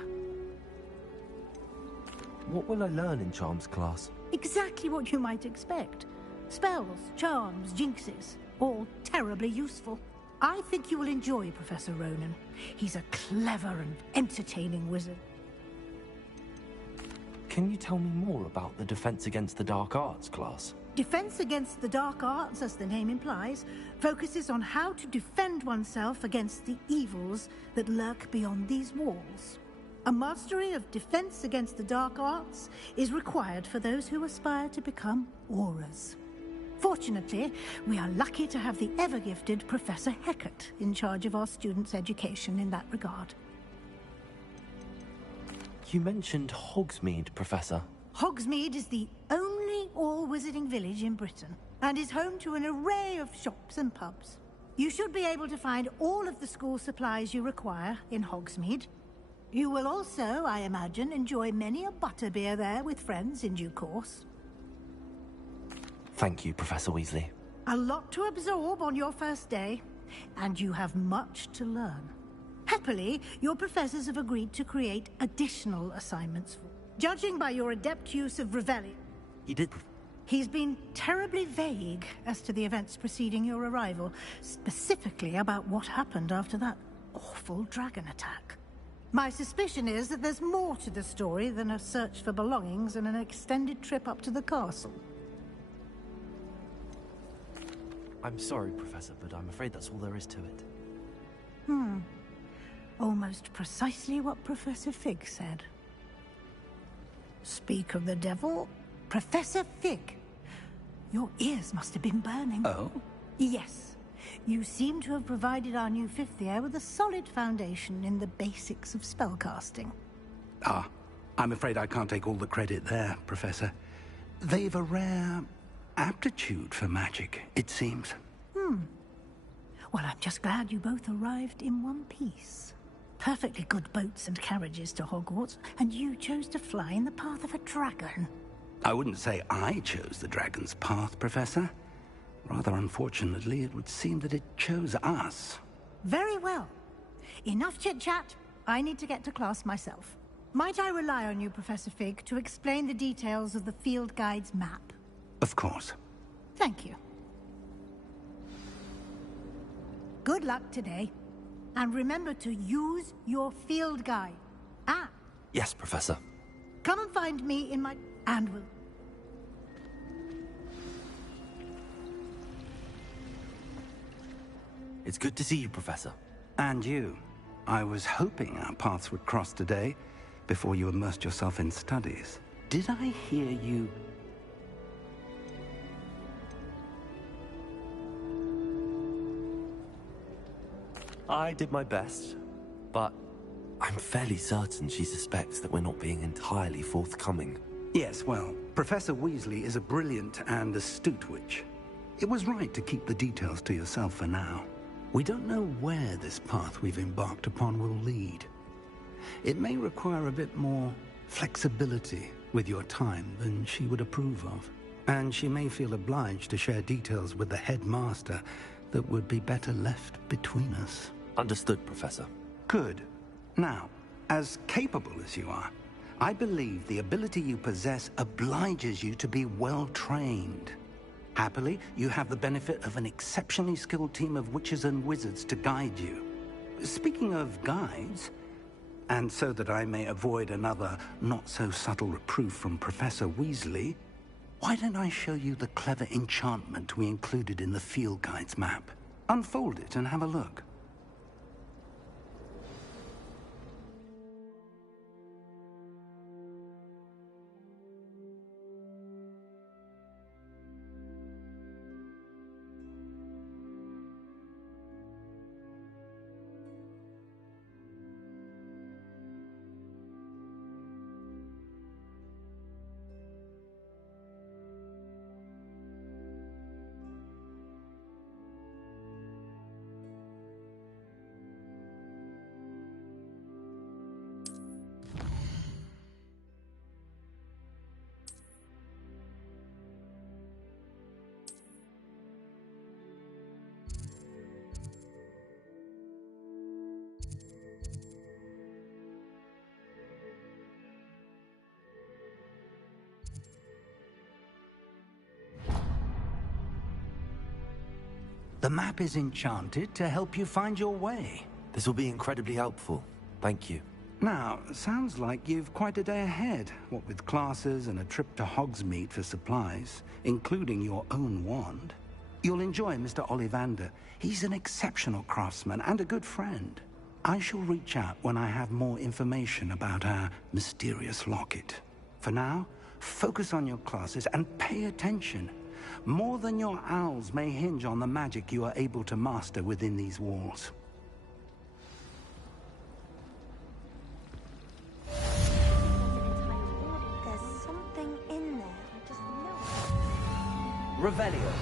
What will I learn in Charms class? Exactly what you might expect. Spells, charms, jinxes, all terribly useful. I think you will enjoy Professor Ronan. He's a clever and entertaining wizard. Can you tell me more about the Defense Against the Dark Arts class? Defense Against the Dark Arts, as the name implies, focuses on how to defend oneself against the evils that lurk beyond these walls. A mastery of Defense Against the Dark Arts is required for those who aspire to become Auras. Fortunately, we are lucky to have the ever-gifted Professor Hecat in charge of our students' education in that regard. You mentioned Hogsmeade, Professor. Hogsmeade is the only all-wizarding village in Britain, and is home to an array of shops and pubs. You should be able to find all of the school supplies you require in Hogsmeade. You will also, I imagine, enjoy many a butterbeer there with friends in due course. Thank you, Professor Weasley. A lot to absorb on your first day, and you have much to learn. Happily, your professors have agreed to create additional assignments for. Judging by your adept use of Revelli, he's been terribly vague as to the events preceding your arrival, specifically about what happened after that awful dragon attack. My suspicion is that there's more to the story than a search for belongings and an extended trip up to the castle. I'm sorry, Professor, but I'm afraid that's all there is to it. Almost precisely what Professor Fig said. Speak of the devil, Professor Fig. Your ears must have been burning. Oh? Yes. You seem to have provided our new fifth year with a solid foundation in the basics of spellcasting. Ah, I'm afraid I can't take all the credit there, Professor. They've a rare aptitude for magic, it seems. Well, I'm just glad you both arrived in one piece. Perfectly good boats and carriages to Hogwarts, and you chose to fly in the path of a dragon. I wouldn't say I chose the dragon's path, Professor. Rather unfortunately, it would seem that it chose us. Very well. Enough chit-chat. I need to get to class myself. Might I rely on you, Professor Fig, to explain the details of the field guide's map? Of course. Thank you. Good luck today. And remember to use your field guide. Ah, Yes, Professor. come and find me in my... and we'll... It's good to see you, Professor. And you. I was hoping our paths would cross today, before you immersed yourself in studies. Did I hear you... I did my best, but I'm fairly certain she suspects that we're not being entirely forthcoming. Yes, well, Professor Weasley is a brilliant and astute witch. It was right to keep the details to yourself for now. We don't know where this path we've embarked upon will lead. It may require a bit more flexibility with your time than she would approve of. And she may feel obliged to share details with the headmaster that would be better left between us. Understood, Professor. Good. Now, as capable as you are, I believe the ability you possess obliges you to be well trained. Happily, you have the benefit of an exceptionally skilled team of witches and wizards to guide you. Speaking of guides, and so that I may avoid another not-so-subtle reproof from Professor Weasley, why don't I show you the clever enchantment we included in the field guide's map? Unfold it and have a look. The map is enchanted to help you find your way. This will be incredibly helpful. Thank you. Now, sounds like you've quite a day ahead, what with classes and a trip to Hogsmeade for supplies, including your own wand. You'll enjoy Mr. Ollivander. He's an exceptional craftsman and a good friend. I shall reach out when I have more information about our mysterious locket. For now, focus on your classes and pay attention. More than your owls may hinge on the magic you are able to master within these walls. There's something in there. I just know. Revelio.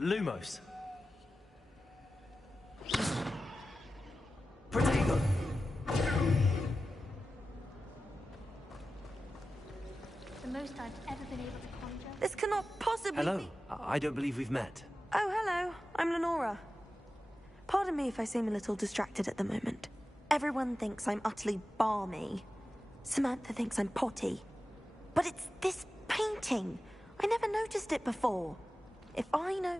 Lumos. Protego. The most I've ever been able to conjure. This cannot possibly Hello. be... I don't believe we've met. Oh, hello. I'm Lenora. Pardon me if I seem a little distracted at the moment. Everyone thinks I'm utterly balmy. Samantha thinks I'm potty. But it's this painting. I never noticed it before. If I know...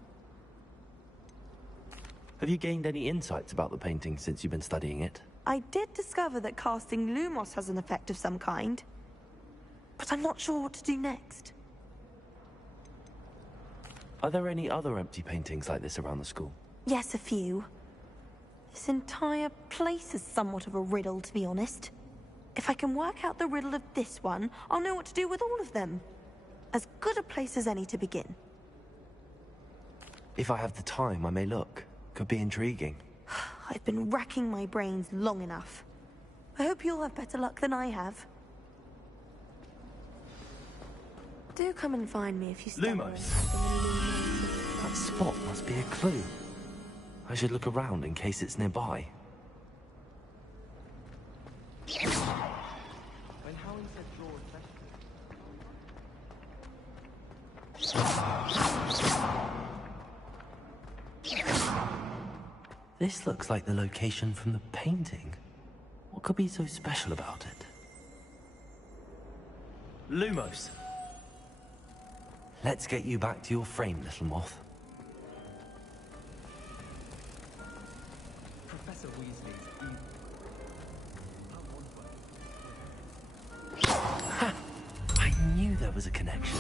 Have you gained any insights about the painting since you've been studying it? I did discover that casting Lumos has an effect of some kind. But I'm not sure what to do next. Are there any other empty paintings like this around the school? Yes, a few. This entire place is somewhat of a riddle, to be honest. If I can work out the riddle of this one, I'll know what to do with all of them. As good a place as any to begin. If I have the time, I may look. Could be intriguing. I've been racking my brains long enough. I hope you'll have better luck than I have. Do come and find me if you stumble on Lumos. something illuminating. That spot must be a clue. I should look around in case it's nearby. When Howie said George This looks like the location from the painting. What could be so special about it? Lumos. Let's get you back to your frame, little moth. Professor Weasley's evil. Ha! I knew there was a connection.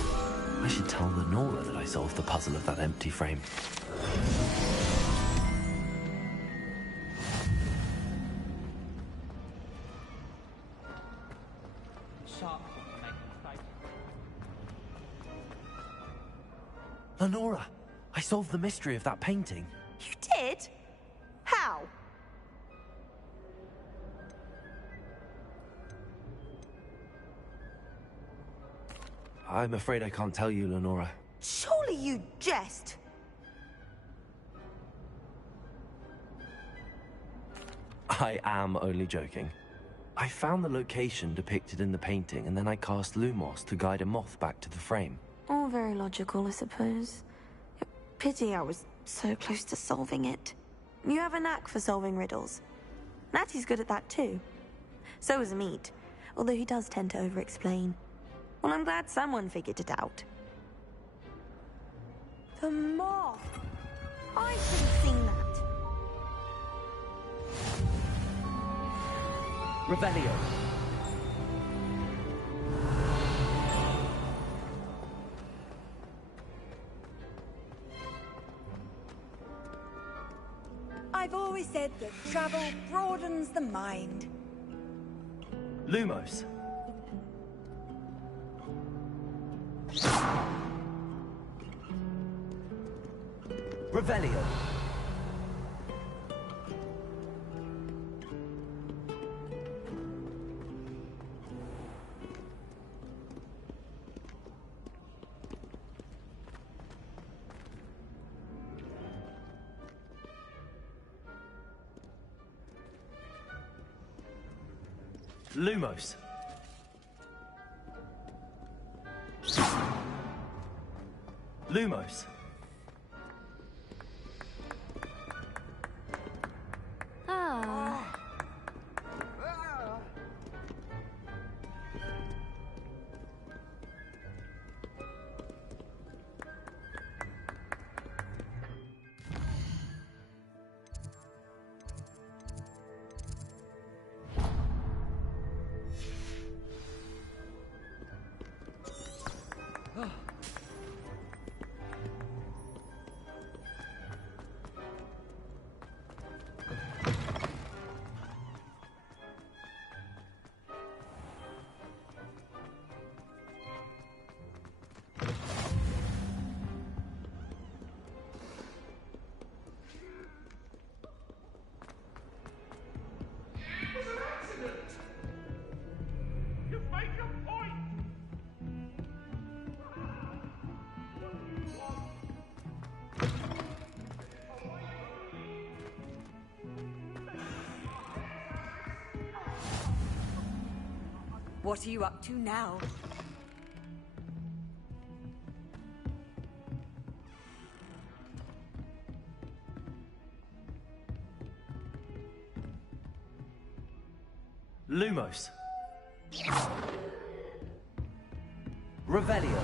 I should tell Lenora that I solved the puzzle of that empty frame. Lenora, I solved the mystery of that painting. You did? How? I'm afraid I can't tell you, Lenora. Surely you jest. I am only joking. I found the location depicted in the painting, and then I cast Lumos to guide a moth back to the frame. All very logical, I suppose. Pity I was so close to solving it. You have a knack for solving riddles. Natty's good at that too. So is Meat, although he does tend to over-explain. Well, I'm glad someone figured it out. The moth! I should have seen that. Revelio. I've always said that travel broadens the mind. Lumos. Revelio. Lumos. Lumos. Ah. What are you up to now? Lumos. Revelio.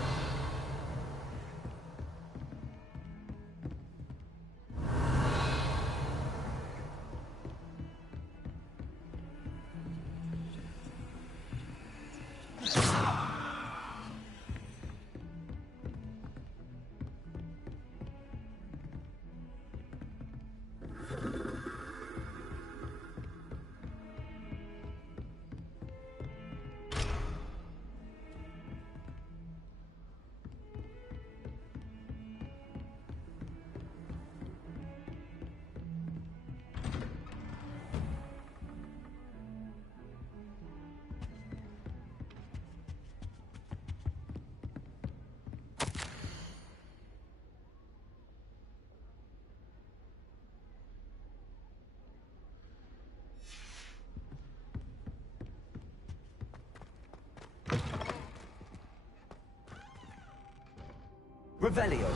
Revelio.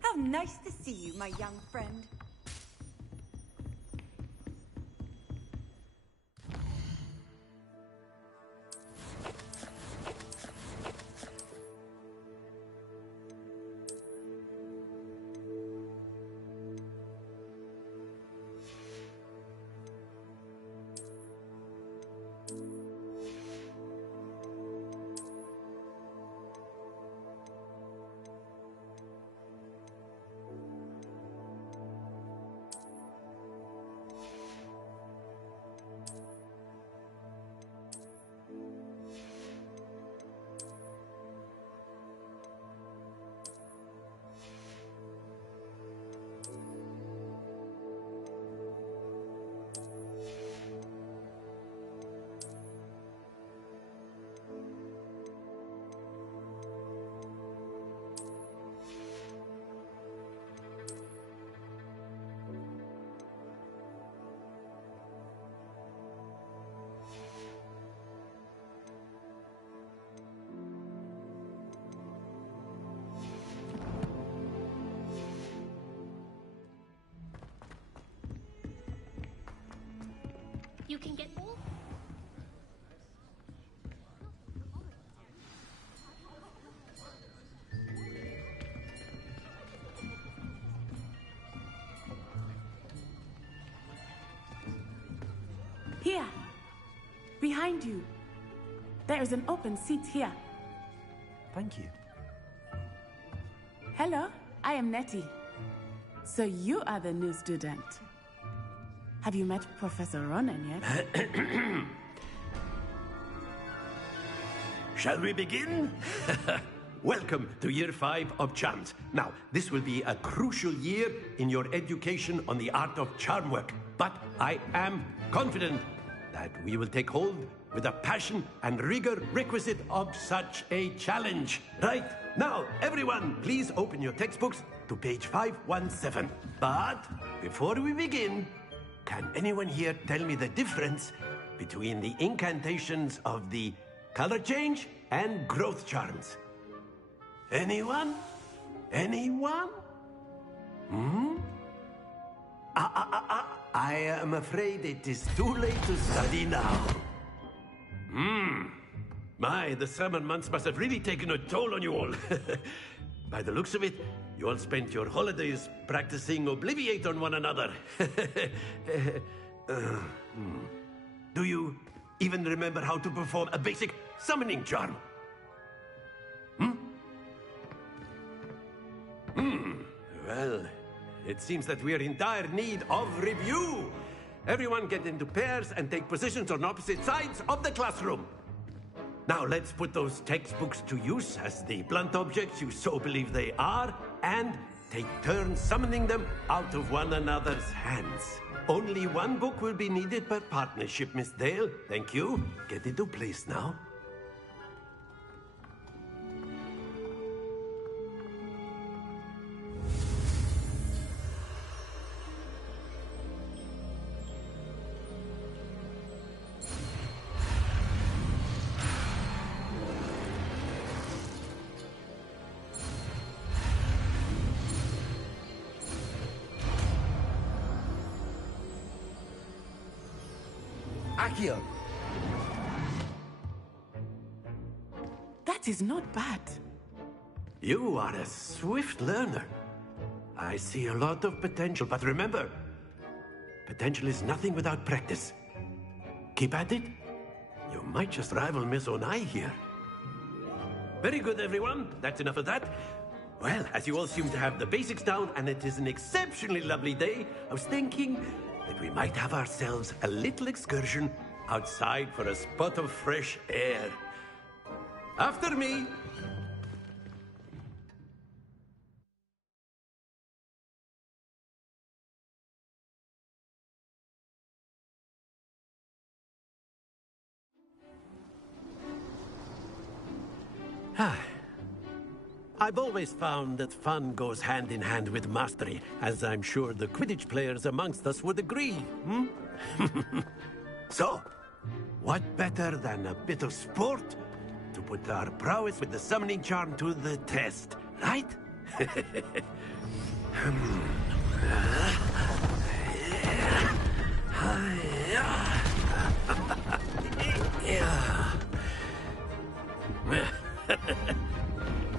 How nice to see you, my young friend. You can get all... Here. Behind you. There is an open seat here. Thank you. Hello, I am Nettie. So you are the new student. Have you met Professor Ronan yet? Shall we begin? welcome to Year 5 of Charms. Now, this will be a crucial year in your education on the art of charm work. But I am confident that we will take hold with the passion and rigor requisite of such a challenge. Right, now, everyone, please open your textbooks to page 517. But before we begin, can anyone here tell me the difference between the incantations of the color change and growth charms? Anyone? Anyone? I am afraid it is too late to study now. My, the summer months must have really taken a toll on you all. By the looks of it, you all spent your holidays practicing Obliviate on one another. Do you even remember how to perform a basic summoning charm? Well, it seems that we are in dire need of review. Everyone get into pairs and take positions on opposite sides of the classroom. Now let's put those textbooks to use as the blunt objects you so believe they are, and take turns summoning them out of one another's hands. Only one book will be needed per partnership, Miss Dale. Thank you. Get into place now. Akio. That is not bad. You are a swift learner. I see a lot of potential, but remember, potential is nothing without practice. Keep at it. You might just rival Miss Onai here. Very good, everyone. That's enough of that. Well, as you all seem to have the basics down, and it is an exceptionally lovely day, I was thinking that we might have ourselves a little excursion outside for a spot of fresh air. After me. I've always found that fun goes hand in hand with mastery, as I'm sure the Quidditch players amongst us would agree, So, what better than a bit of sport to put our prowess with the summoning charm to the test, right?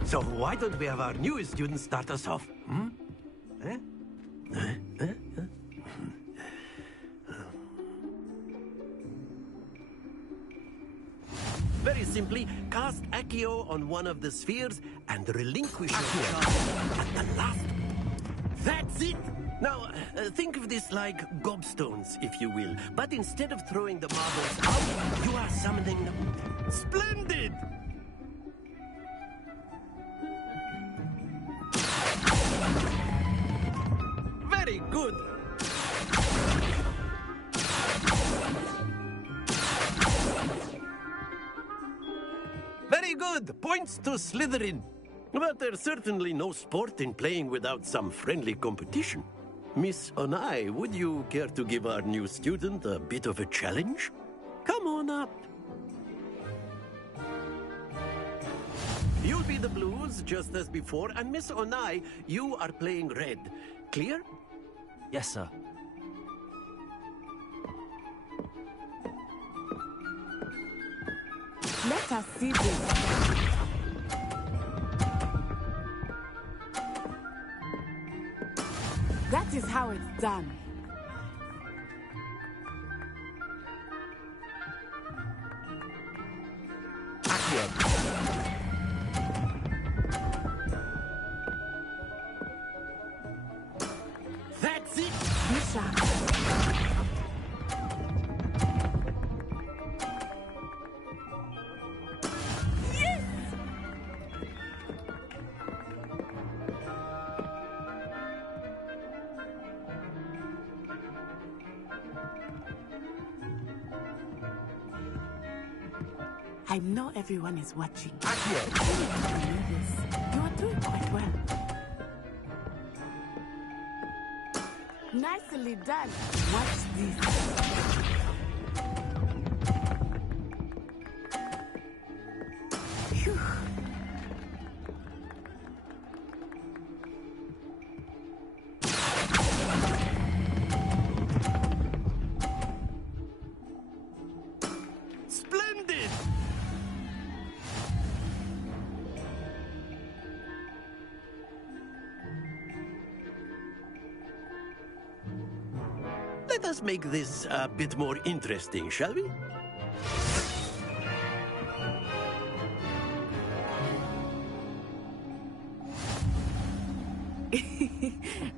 So why don't we have our newest student start us off? Very simply, cast Accio on one of the spheres and relinquish your charge at the last. That's it! Now, think of this like gobstones, if you will. But instead of throwing the marbles out, you are summoning them. Splendid! Very good! Very good! Points to Slytherin. But there's certainly no sport in playing without some friendly competition. Miss Onai, would you care to give our new student a bit of a challenge? Come on up. You'll be the blues, just as before, and Miss Onai, you are playing red. Clear? Yes, sir. Let us see this. That is how it's done. That's it! Misha. I know everyone is watching. Accio! You are doing quite well. Nicely done. Watch this. Phew. Splendid! Let us make this a bit more interesting, shall we?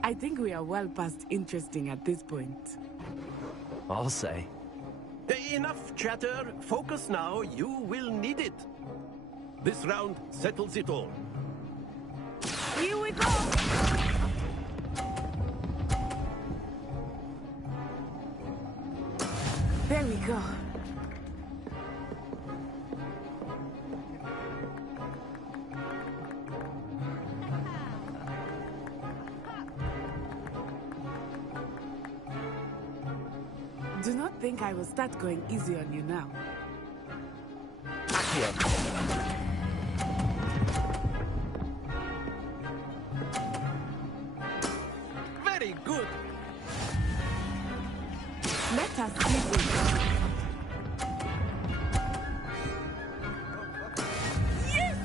I think we are well past interesting at this point. I'll say. Enough chatter. Focus now. You will need it. This round settles it all. Here we go! There we go. Do not think I will start going easy on you now. Very good. Let us see this. Yes!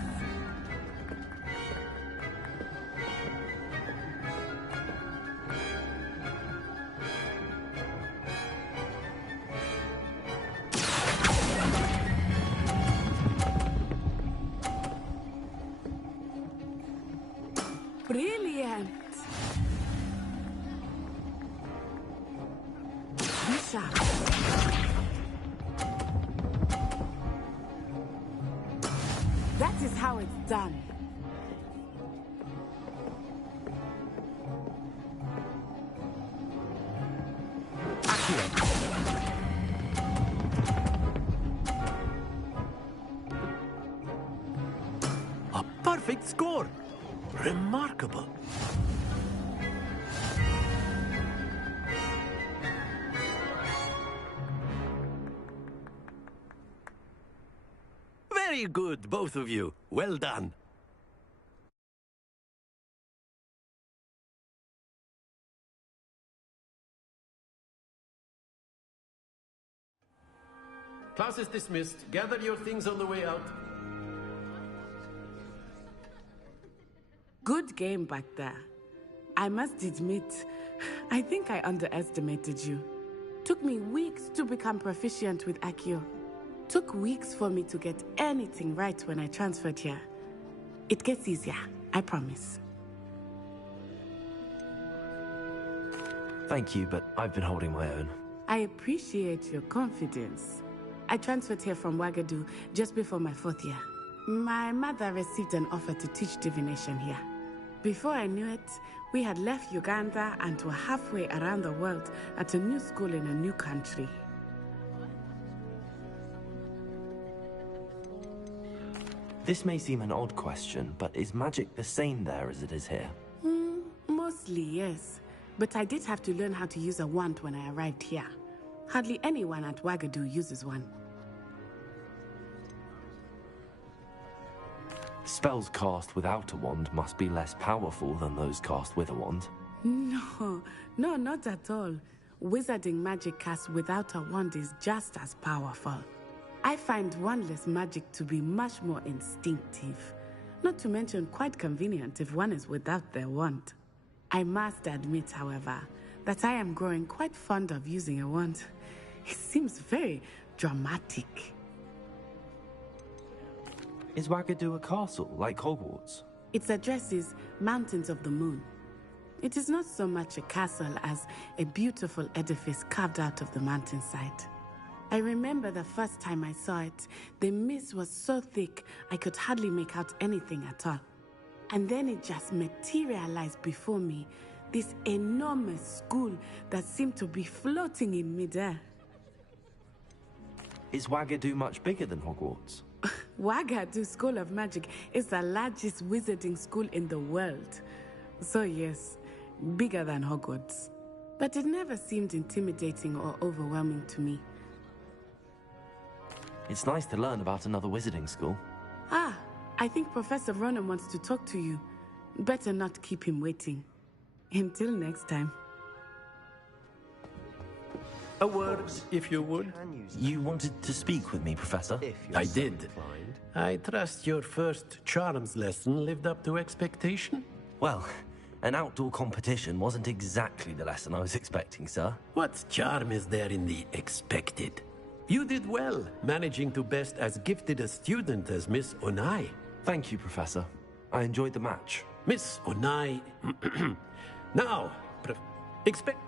Brilliant! Bishop. That is how it's done. A perfect score. Remarkable. Very good, both of you. Well done. Class is dismissed. Gather your things on the way out. Good game back there. I must admit, I think I underestimated you. Took me weeks to become proficient with Accio. Took weeks for me to get anything right when I transferred here. It gets easier, I promise. Thank you, but I've been holding my own. I appreciate your confidence. I transferred here from Wagadu just before my 4th year. My mother received an offer to teach divination here. Before I knew it, we had left Uganda and were halfway around the world at a new school in a new country. This may seem an odd question, but is magic the same there as it is here? Mostly, yes. But I did have to learn how to use a wand when I arrived here. Hardly anyone at Wagadu uses one. Spells cast without a wand must be less powerful than those cast with a wand. No, not at all. Wizarding magic cast without a wand is just as powerful. I find wandless magic to be much more instinctive. Not to mention quite convenient if one is without their wand. I must admit, however, that I am growing quite fond of using a wand. It seems very dramatic. Is Wagadu a castle, like Hogwarts? Its address is Mountains of the Moon. It is not so much a castle as a beautiful edifice carved out of the mountainside. I remember the first time I saw it, the mist was so thick I could hardly make out anything at all. And then it just materialized before me, this enormous school that seemed to be floating in midair. Is Wagadu much bigger than Hogwarts? Hogwa트 School of Magic is the largest wizarding school in the world. So yes, bigger than Hogwarts. But it never seemed intimidating or overwhelming to me. It's nice to learn about another wizarding school. Ah, I think Professor Ronan wants to talk to you. Better not keep him waiting. Until next time. A word, if you would. You wanted to speak with me, Professor? I did. I trust your first charms lesson lived up to expectation? Well, an outdoor competition wasn't exactly the lesson I was expecting, sir. What charm is there in the expected? You did well, managing to best as gifted a student as Miss Onai. Thank you, Professor. I enjoyed the match. Miss Onai... Now, expect...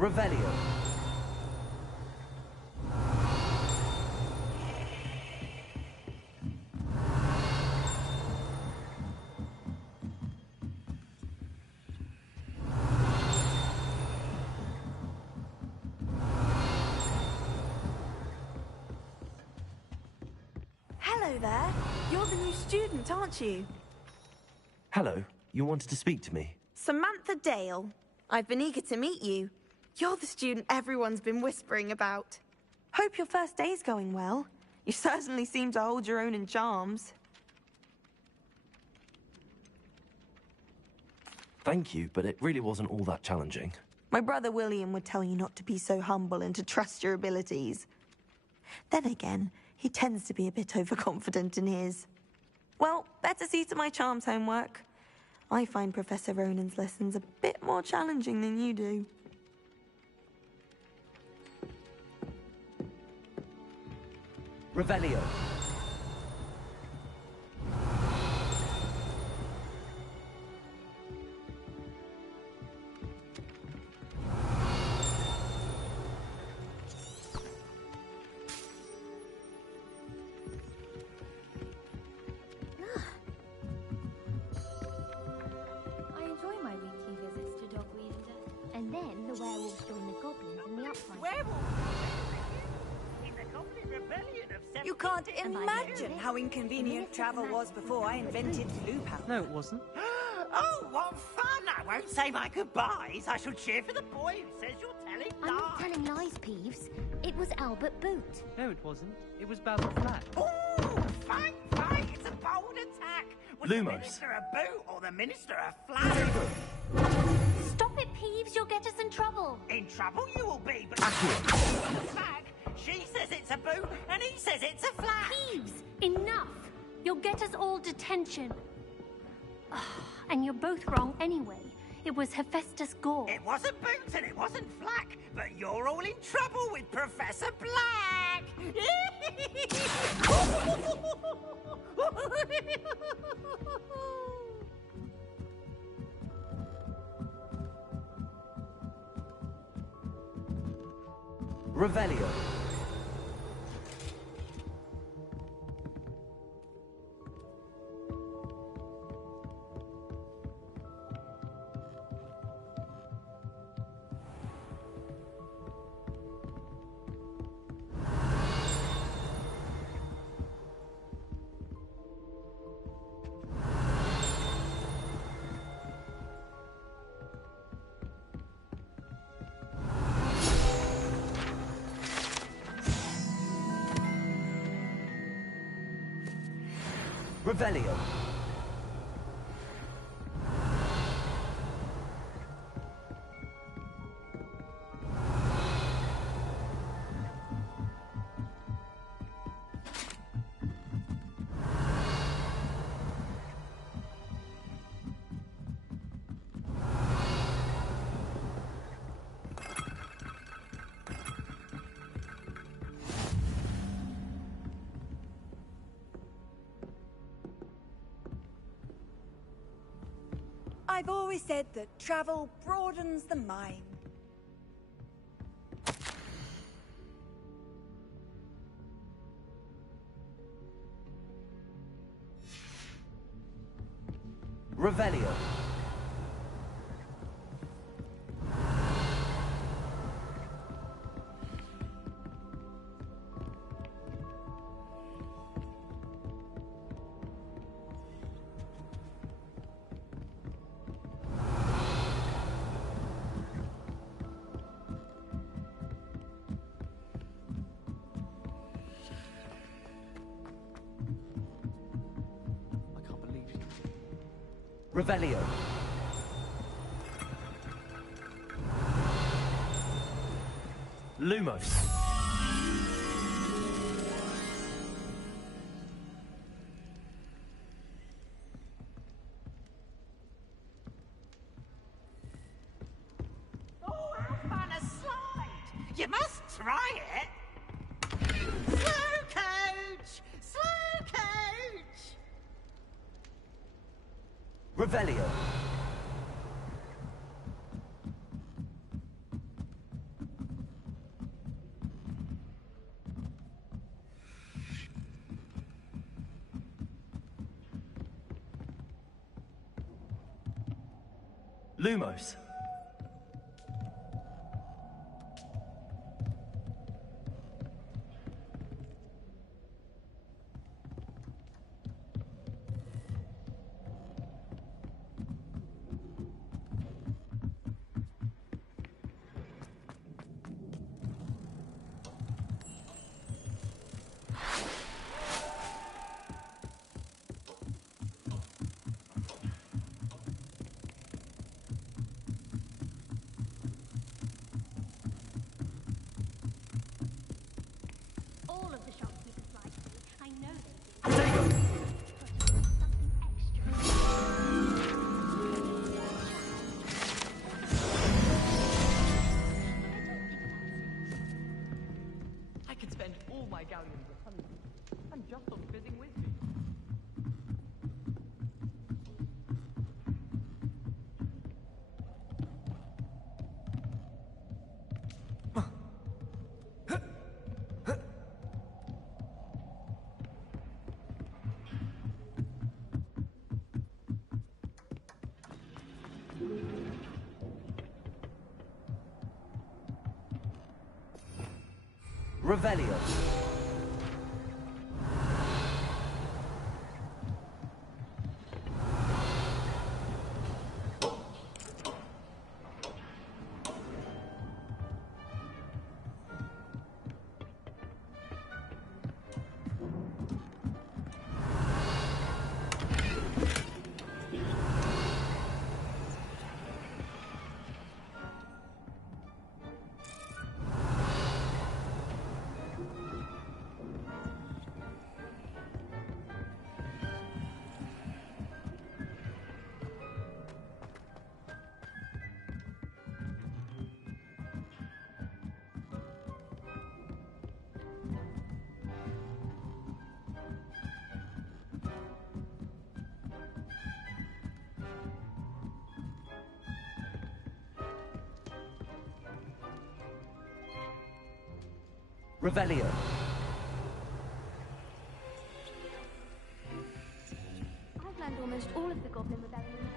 Revelio. Hello there. You're the new student, aren't you? Hello. You wanted to speak to me? Samantha Dale. I've been eager to meet you. You're the student everyone's been whispering about. Hope your first day's going well. You certainly seem to hold your own in charms. Thank you, but it really wasn't all that challenging. My brother William would tell you not to be so humble and to trust your abilities. Then again, he tends to be a bit overconfident in his. Well, better see to my charms homework. I find Professor Ronan's lessons a bit more challenging than you do. Revelio. I enjoy my weekly visits to Dogweed and then the werewolves join the goblins in the uprising. In the Goblin Rebellion of You can't imagine how inconvenient travel was before I invented loop house. No, it wasn't. Oh, what fun! I won't say my goodbyes. I shall cheer for the boy who says you're telling I'm lies. not telling lies, Peeves. It was Albert Boot. No, it wasn't. It was Basil Flat. Ooh, fight! It's a bold attack. Was the Lumos. Minister a boot or the Minister a flat? Stop it, Peeves. You'll get us in trouble. In trouble you will be, but... The flag, she says it's a boot, and he says it's a flag. Peeves, enough. You'll get us all detention. And you're both wrong anyway. It was Hephaestus Gore. It wasn't Boots and it wasn't Flack, but you're all in trouble with Professor Black! Revelio. Revelio. I've always said that travel broadens the mind. Revelio. Revelio. Lumos. Oh, how fun a slide! You must try it! Slow coach! Slow coach! Revelio. Lumos. galleons of honeydew, and just on fizzing whiskey. Revelio. Revelio. I've learned almost all of the Goblin Rebellion.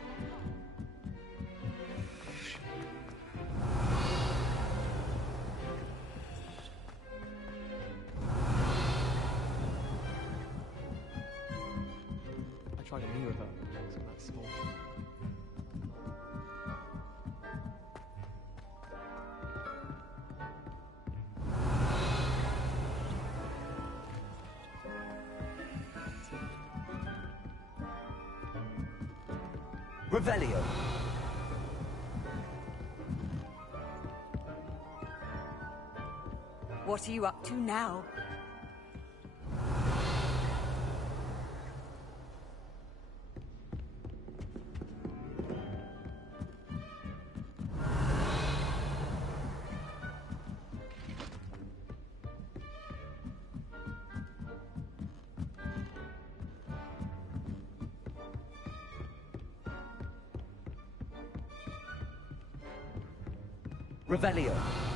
I tried a new river, it wasn't that small. Revelio. What are you up to now? Revelio.